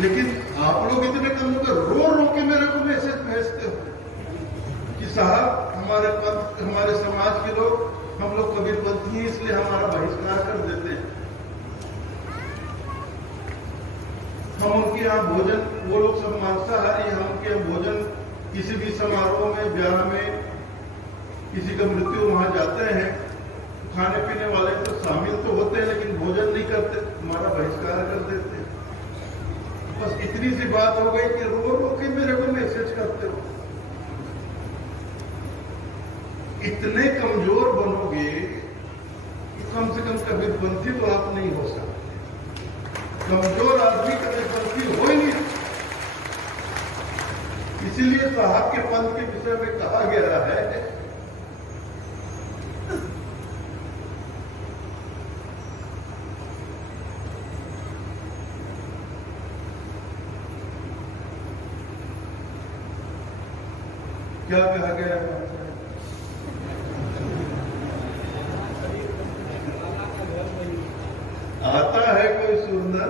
लेकिन आप लोग इतने कम होकर रो रो के मेरे को मैसेज भेजते हो कि साहब हमारे पंथ, हमारे समाज के लोग, हम लोग कबीरपंथी हैं इसलिए हमारा बहिष्कार कर देते हैं। हम उनके यहाँ भोजन, वो लोग सब मांसाहारी, हम उनके यहाँ भोजन, किसी भी समारोह में, ब्याह में किसी का मृत्यु वहां जाते हैं, खाने पीने वाले तो शामिल तो होते हैं लेकिन भोजन नहीं करते, हमारा बहिष्कार कर देते हैं। बस इतनी सी बात हो गई कि रो रो के मेरे को मैसेज करते हो। इतने कमजोर बनोगे कि कम से कम कबीरपंथी तो आप नहीं हो सकते। कमजोर आदमी कबीरपंथी हो ही नहीं। इसीलिए साहब के पंथ के विषय में कहा गया है क्या कहा गया है? आता है कोई सुंदर,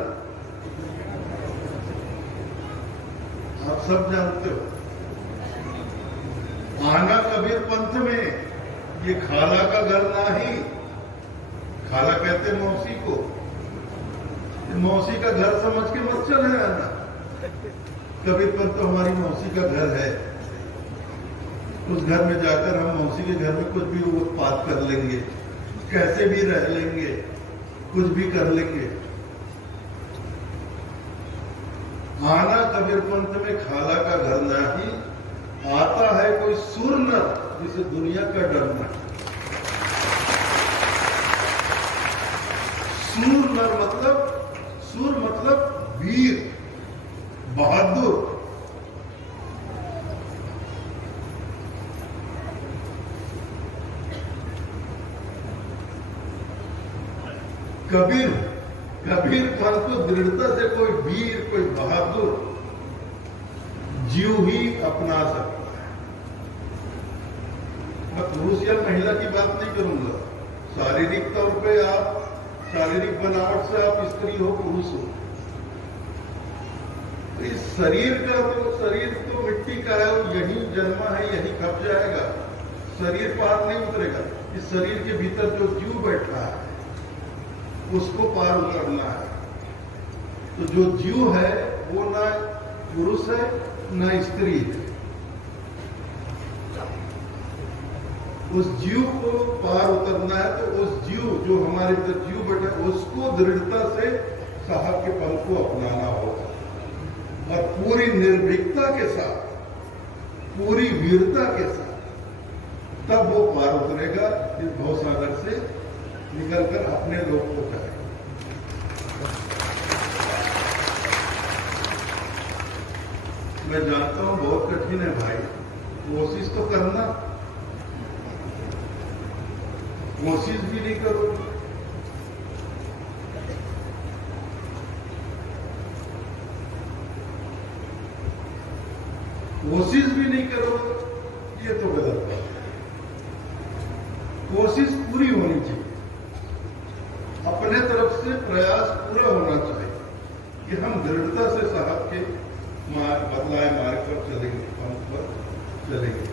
आप सब जानते हो। आना कबीर पंथ में, ये खाला का घर नहीं, खाला कहते मौसी को, मौसी का घर समझ के मत चले आना। कबीर पंथ तो हमारी मौसी का घर है। उस घर में जाकर हम मौसी के घर में कुछ भी उत्पाद कर लेंगे, कैसे भी रह लेंगे, कुछ भी कर लेंगे। आना कबीर पंथ में खाला का घर नहीं, आता है कोई सुर नर जिसे दुनिया का डरना। सूर नर मतलब, सूर मतलब वीर, बहादुर। कबीर, कबीर पंथ को दृढ़ता से कोई वीर, कोई बहादुर जीव ही अपना सकता है। मैं पुरुष या महिला की बात नहीं करूंगा। शारीरिक तौर पे आप, शारीरिक बनावट से आप स्त्री हो, पुरुष हो, तो इस शरीर का तो, शरीर तो मिट्टी का है, वो यही जन्मा है, यही खप जाएगा, शरीर पार नहीं उतरेगा। इस शरीर के भीतर जो जीव बैठा है उसको पार उतरना है। तो जो जीव है वो ना पुरुष है ना स्त्री है। उस जीव को पार उतरना है तो उस जीव, जो हमारे अंदर जीव बैठा है, उसको दृढ़ता से साहब के पंथ को अपनाना होगा और पूरी निर्भीकता के साथ, पूरी वीरता के साथ, तब वो पार उतरेगा इस भवसागर से निकलकर अपने लोग को करें। मैं जानता हूं बहुत कठिन है भाई, कोशिश तो करना। कोशिश भी नहीं करो, कोशिश भी नहीं करो, ये तो गलत बात है। कोशिश पूरी होनी चाहिए, अपने तरफ से प्रयास पूरा होना चाहिए कि हम दृढ़ता से साहब के बदलाए मार्ग पर चलेंगे, पंथ पर चलेंगे।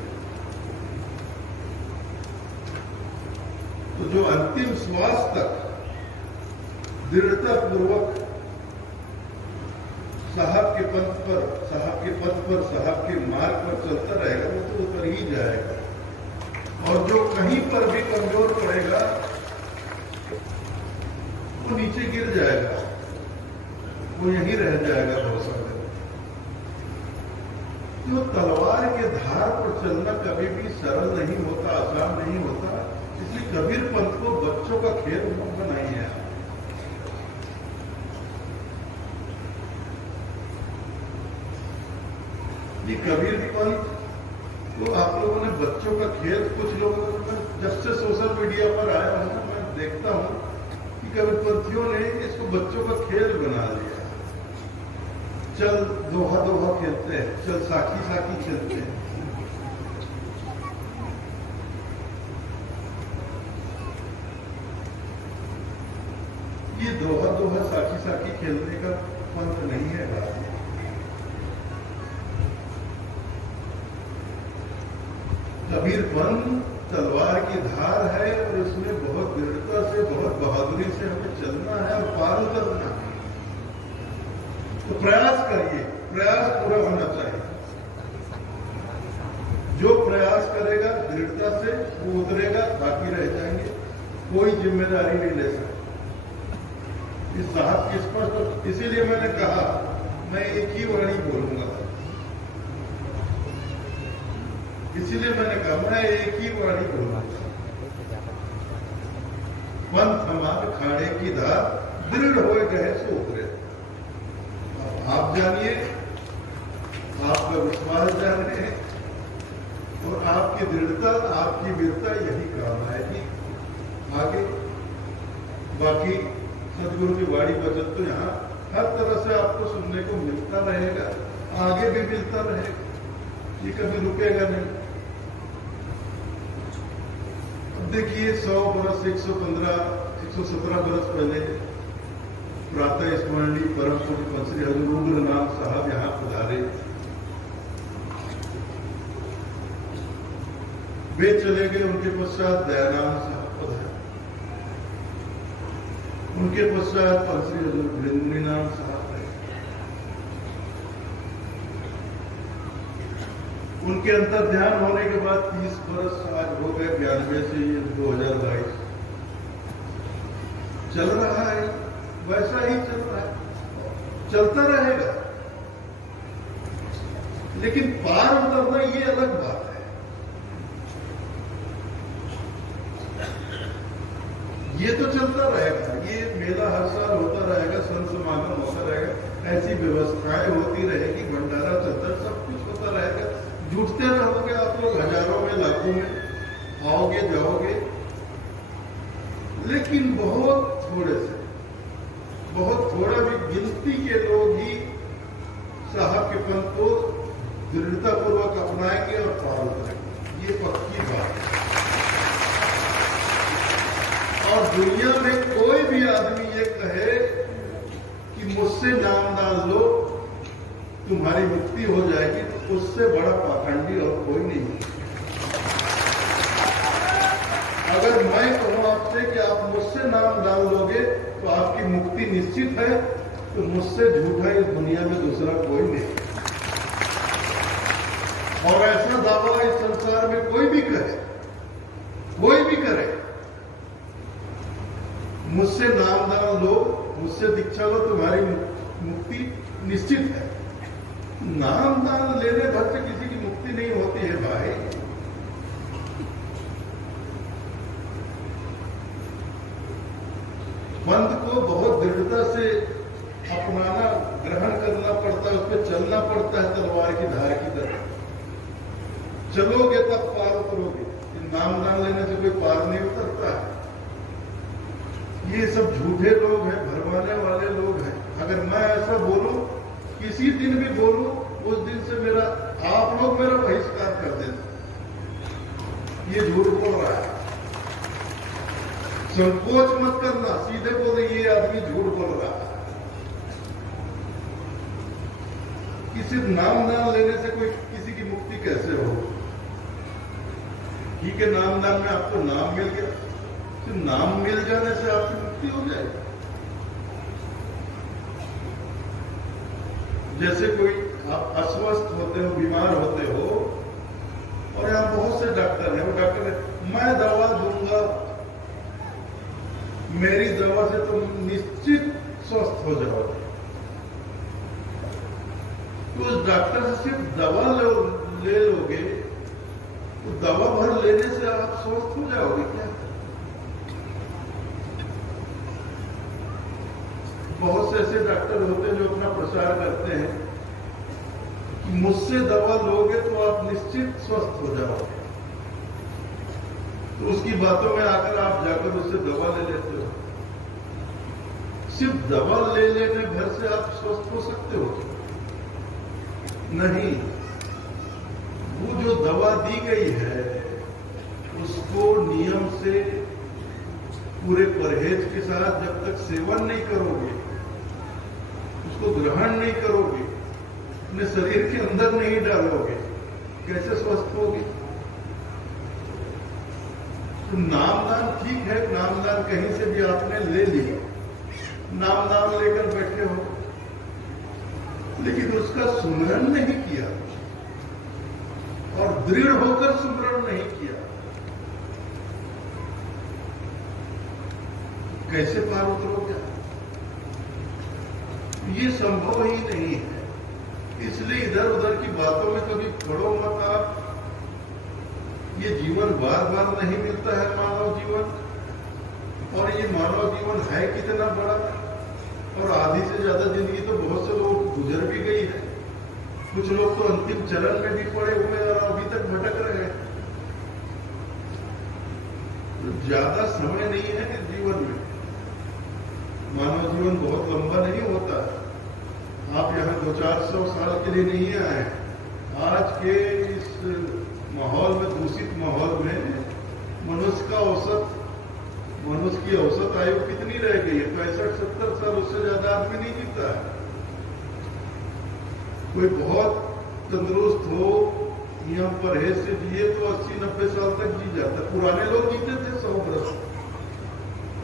तो जो अंतिम श्वास तक दृढ़ता पूर्वक साहब के पंथ पर, साहब के पथ पर, साहब के मार्ग पर चलता रहेगा, वो तो उतर ही जाएगा। और जो कहीं पर भी कमजोर पड़ेगा वो नीचे गिर जाएगा, वो यहीं रह जाएगा भरोसा। जो तलवार के धार पर चलना कभी भी सरल नहीं होता, आसान नहीं होता। इसलिए कबीर पंथ को बच्चों का खेल मत बनाइए। ये कबीर पंथ तो आप लोगों ने बच्चों का खेल, कुछ लोगों को, जब से सोशल मीडिया पर आया हूं मैं देखता हूं कि कविपंथियों ने इसको बच्चों का खेल बना लिया। चल दोहा दोहा खेलते हैं, चल साखी साखी खेलते हैं। ये दोहा दोहा साखी साखी खेलने का पंथ नहीं है बात। कबीरपंथ तलवार की धार है और इसमें बहुत दृढ़ता से, बहुत बहादुरी से हमें चलना है और पार उतरना है। तो प्रयास करिए, प्रयास पूरा होना चाहिए। जो प्रयास करेगा दृढ़ता से वो उतरेगा, बाकी रह जाएंगे। कोई जिम्मेदारी नहीं ले सकता। इस साहब की स्पष्ट, इसीलिए मैंने कहा मैं एक ही वाणी बोलूंगा, इसीलिए मैंने कहा मैं एक ही वाणी बोलूंगा। पंथ हमारे खाड़े की धार, दृढ़ हो गए सो उतरे। आप जानिए, आपका विश्वास जानिए और आपकी दृढ़ता, आपकी वीरता यही काम आएगी आगे। बाकी सदगुरु की वाणी वचन तो यहाँ हर तरह से आपको सुनने को मिलता रहेगा, आगे भी मिलता रहेगा, ये कभी रुकेगा नहीं। अब देखिए 100 बरस, 115, 117 बरस पहले प्रातः स्मरणीय परम पूज्य पंच श्री हजूर रुद्रनाथ साहब यहाँ पधारे। वे चले गए, उनके पश्चात दयाराम साहब पधारे, उनके पश्चात पंच श्री हजूर वीरेंद्रनाथ साहब रहे। उनके अंतर ध्यान होने के बाद 30 बरस आज हो गए, 92 से 2022 चल रहा है, वैसा ही चल रहा है, चलता रहेगा। लेकिन पार उतरना ये अलग बात है। ये तो चलता रहेगा, ये मेला हर साल होता रहेगा, संत समागम होता रहेगा, ऐसी व्यवस्थाएं होती रहेगी, भंडारा चलता, सब कुछ होता रहेगा। जुटते रहोगे आप लोग, हजारों में, लाखों में आओगे जाओगे, लेकिन बहुत थोड़े से, बहुत थोड़ा भी गिनती के लोग ही साहब के पंथ को दृढ़ता पूर्वक अपनाएंगे और पार उतरेंगे, ये पक्की बात है। और दुनिया में कोई भी आदमी ये कहे कि मुझसे नाम डाल लो तुम्हारी मुक्ति हो जाएगी, तो उससे बड़ा पाखंडी और कोई नहीं है। अगर मैं कहूं आपसे कि आप मुझसे नाम डाल लोगे तो आपकी मुक्ति निश्चित है, तो मुझसे झूठा इस दुनिया में दूसरा कोई नहीं। और ऐसा दावा इस संसार में कोई भी करे, कोई भी करे, मुझसे नाम डाल लो, मुझसे दीक्षा लो, तुम्हारी मुक्ति निश्चित है। नाम दान लेने भर से किसी की मुक्ति नहीं होती है भाई। पंथ को बहुत दृढ़ता से अपनाना, ग्रहण करना पड़ता है, उस पर चलना पड़ता है तलवार की धार की तरह। चलोगे तब पार उतरोगे, नाम दान लेने से कोई पार नहीं उतरता है। ये सब झूठे लोग हैं, भरमाने वाले लोग हैं। अगर मैं ऐसा बोलूं, किसी दिन भी बोलूं, उस दिन से मेरा, आप लोग मेरा बहिष्कार कर देते। ये झूठ बोल रहा है, संकोच मत करना, सीधे बोले ये आदमी झूठ बोल रहा है। किसी नाम दान लेने से कोई किसी की मुक्ति कैसे हो? ठीक है, नाम दान में आपको नाम मिल गया, तो नाम मिल जाने से आपकी मुक्ति हो जाएगी। जैसे कोई आप अस्वस्थ होते हो, बीमार होते हो, और यहां बहुत से डॉक्टर हैं, वो डॉक्टर है मैं दवा दूंगा, मेरी दवा से तुम निश्चित स्वस्थ हो जाओगे। तो उस डॉक्टर से सिर्फ दवा ले लोगे, तो दवा भर लेने से आप स्वस्थ हो जाओगे क्या? बहुत से ऐसे डॉक्टर होते हैं जो अपना प्रचार करते हैं कि मुझसे दवा लोगे तो आप निश्चित स्वस्थ हो जाओगे। तो उसकी बातों में आकर आप जाकर उससे दवा ले लेते हो। सिर्फ दवा ले लेने भर से आप स्वस्थ हो सकते हो? नहीं। वो जो दवा दी गई है उसको नियम से पूरे परहेज के साथ जब तक सेवन नहीं करोगे, उसको ग्रहण नहीं करोगे, अपने शरीर के अंदर नहीं डालोगे, कैसे स्वस्थ होगे? तो नामदान ठीक है, नामदान कहीं से भी आपने ले लिया, नामदान लेकर बैठे हो, लेकिन उसका सुमरण नहीं किया और दृढ़ होकर सुमरण नहीं किया, कैसे पार उतरोगे? ये संभव ही नहीं है। इसलिए इधर उधर की बातों में कभी पड़ो मत आप। ये जीवन बार बार नहीं मिलता है, मानव जीवन, और ये मानव जीवन है कितना बड़ा, और आधी से ज्यादा जिंदगी तो बहुत से लोग गुजर भी गई है। कुछ लोग तो अंतिम चरण में भी पड़े हुए और अभी तक भटक रहे हैं। तो ज्यादा समय नहीं है कि जीवन में, मानव जीवन बहुत लंबा नहीं होता है। आप यहाँ 200-400 साल के लिए नहीं आए। आज के इस माहौल में, दूषित माहौल में, मनुष्य की औसत आयु कितनी रह गई है? 65-70 साल, उससे ज्यादा आदमी नहीं जीता है। कोई बहुत तंदुरुस्त हो, नियम परहेज से जिए तो 80-90 साल तक जी जाता। पुराने लोग जीते थे 100 वर्ष,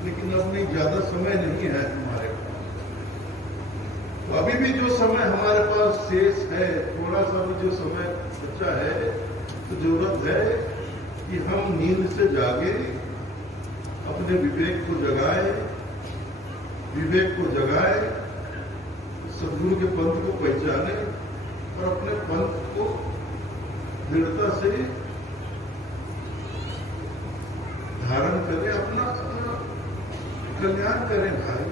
लेकिन अब नहीं, ज्यादा समय नहीं है हमारे पास। तो अभी भी जो समय हमारे पास शेष है, थोड़ा सा भी जो समय बचा है, तो जरूरत है कि हम नींद से जागे, अपने विवेक को जगाए, सद्गुरु के पंथ को पहचाने और अपने पंथ को दृढ़ता से धारण करें, अपना कल्याण करें भाई।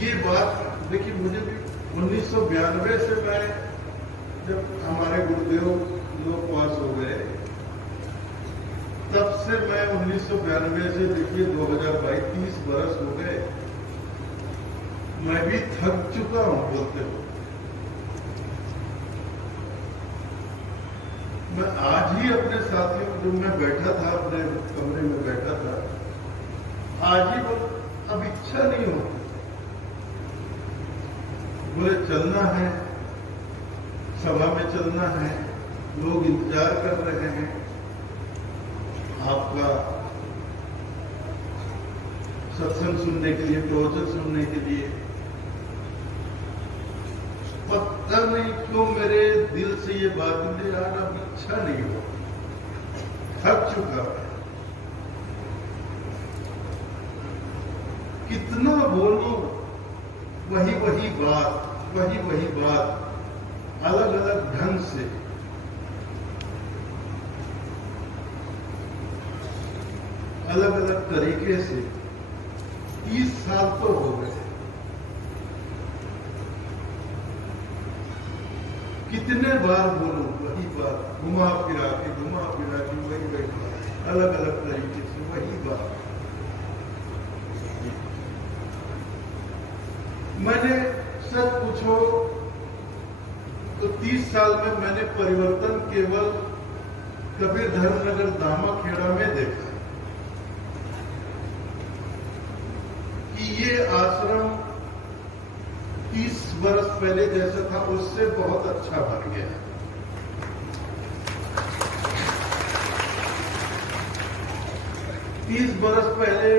ये बात देखिए, मुझे भी 1992 से, मैं जब हमारे गुरुदेव लोग पास हो गए, तब से मैं 1992 से देखिए 2022 30 बरस हो गए, मैं भी थक चुका हूं बोलते हुए। मैं आज ही अपने साथियों, जब मैं बैठा था अपने कमरे में बैठा था, आज ही अब इच्छा नहीं होती। बोले चलना है, सभा में चलना है, लोग इंतजार कर रहे हैं आपका सत्संग सुनने के लिए, प्रवचन सुनने के लिए। पता नहीं क्यों मेरे दिल से ये बात मुझे आज अब इच्छा नहीं हो, थक चुका है। कितना बोलूं, वही बात अलग अलग ढंग से, अलग अलग तरीके से। 30 साल तो हो गए, कितने बार बोलूं वही बात, घुमा फिरा के वही बात, अलग अलग तरीके से वही बात। मैंने सच पूछो तो 30 साल में मैंने परिवर्तन केवल कबीर धर्मनगर दामाखेड़ा में देखा कि ये आश्रम 30 वर्ष पहले जैसा था उससे बहुत अच्छा बन गया। तीस बरस पहले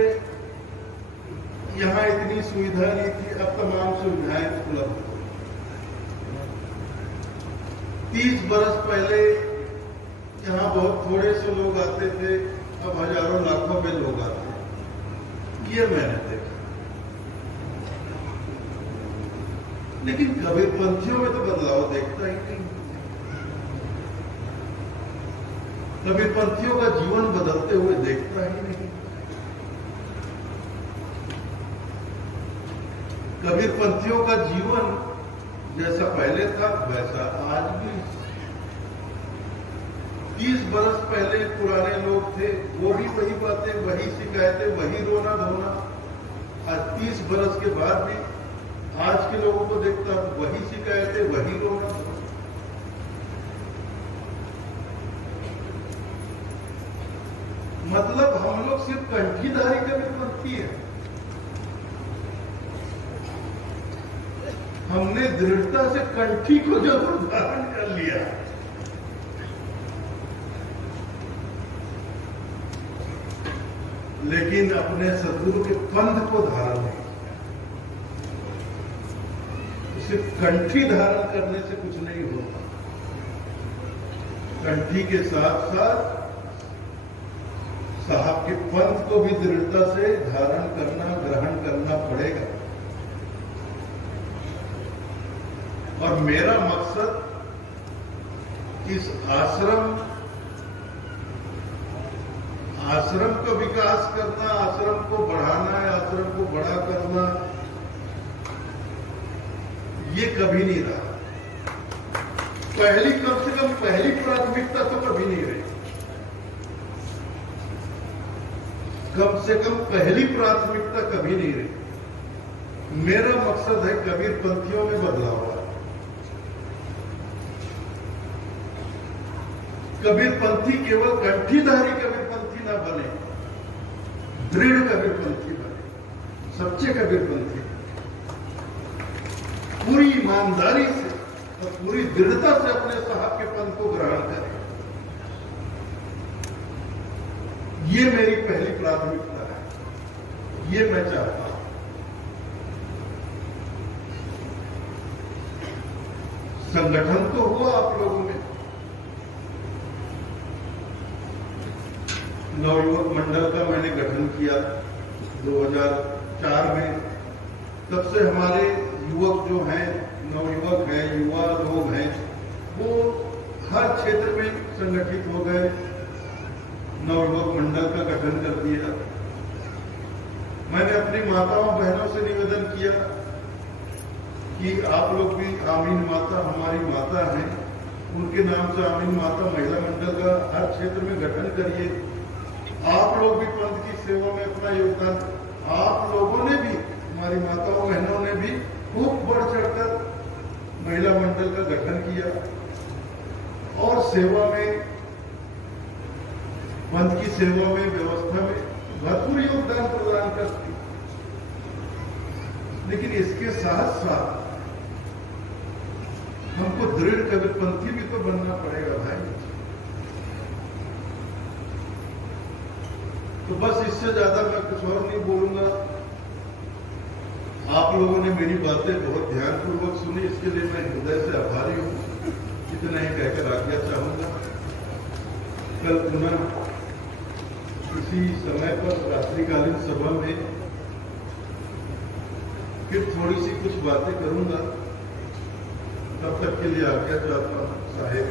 यहाँ इतनी सुविधा नहीं थी, अब तमाम सुविधाएं उपलब्ध हो। 30 बरस पहले यहाँ बहुत थोड़े से लोग आते थे, अब हजारों लाखों में लोग आते हैं। ये मैंने देखा। लेकिन कबीरपंथियों में तो बदलाव देखता ही नहीं। कबीरपंथियों का जीवन बदलते हुए देखता ही नहीं। कबीरपंथियों का जीवन जैसा पहले था वैसा आज भी। 30 बरस पहले पुराने लोग थे, वो भी वही बातें, वही शिकायतें, वही रोना धोना। आज 30 बरस के बाद भी आज के लोगों को देखता हूं, वही शिकायतें, वही रोना धोना। मतलब हम लोग सिर्फ कंठीधारी कबीरपंथी है। हमने दृढ़ता से कंठी को जरूर धारण कर लिया, लेकिन अपने सदगुरु के पंथ को धारण नहीं। सिर्फ कंठी धारण करने से कुछ नहीं होता, कंठी के साथ साथ साहब के पंथ को भी दृढ़ता से धारण करना, ग्रहण करना पड़ेगा। और मेरा मकसद इस आश्रम का विकास करना, आश्रम को बढ़ाना है, आश्रम को बड़ा करना, ये कभी नहीं रहा। कम से कम पहली प्राथमिकता तो कभी नहीं रही। कम से कम पहली प्राथमिकता कभी नहीं रही। मेरा मकसद है कबीरपंथियों में बदलाव। कबीरपंथी केवल कंठीधारी कबीरपंथी ना बने, दृढ़ कबीरपंथी बने, सच्चे कबीरपंथी, पूरी ईमानदारी से और पूरी दृढ़ता से अपने साहब के पंथ को ग्रहण करें। ये मेरी पहली प्राथमिकता है, ये मैं चाहता हूं। संगठन तो हुआ आप लोगों में, नवयुवक मंडल का मैंने गठन किया 2004 में। तब से हमारे युवक जो हैं, नवयुवक हैं, युवा लोग हैं, वो हर क्षेत्र में संगठित हो गए, नवयुवक मंडल का गठन कर दिया। मैंने अपनी माताओं बहनों से निवेदन किया कि आप लोग भी आमीन माता हमारी माता हैं, उनके नाम से आमीन माता महिला मंडल का हर क्षेत्र में गठन करिए। आप लोग भी पंथ की सेवा में अपना योगदान, आप लोगों ने भी, हमारी माताओं बहनों ने भी खूब बढ़ चढ़कर महिला मंडल का गठन किया और सेवा में, पंथ की सेवा में, व्यवस्था में भरपूर योगदान प्रदान करती। लेकिन इसके साथ साथ हमको दृढ़ कबीरपंथी भी तो बनना पड़ेगा भाई। तो बस इससे ज्यादा मैं कुछ और नहीं बोलूंगा। आप लोगों ने मेरी बातें बहुत ध्यानपूर्वक सुनी, इसके लिए मैं हृदय से आभारी हूं। इतना ही कहकर आज्ञा चाहूंगा। कल पुनः इसी समय पर रात्रिकालीन सभा में फिर थोड़ी सी कुछ बातें करूंगा। तब तक के लिए आज्ञा चाहता हूं। साहेब।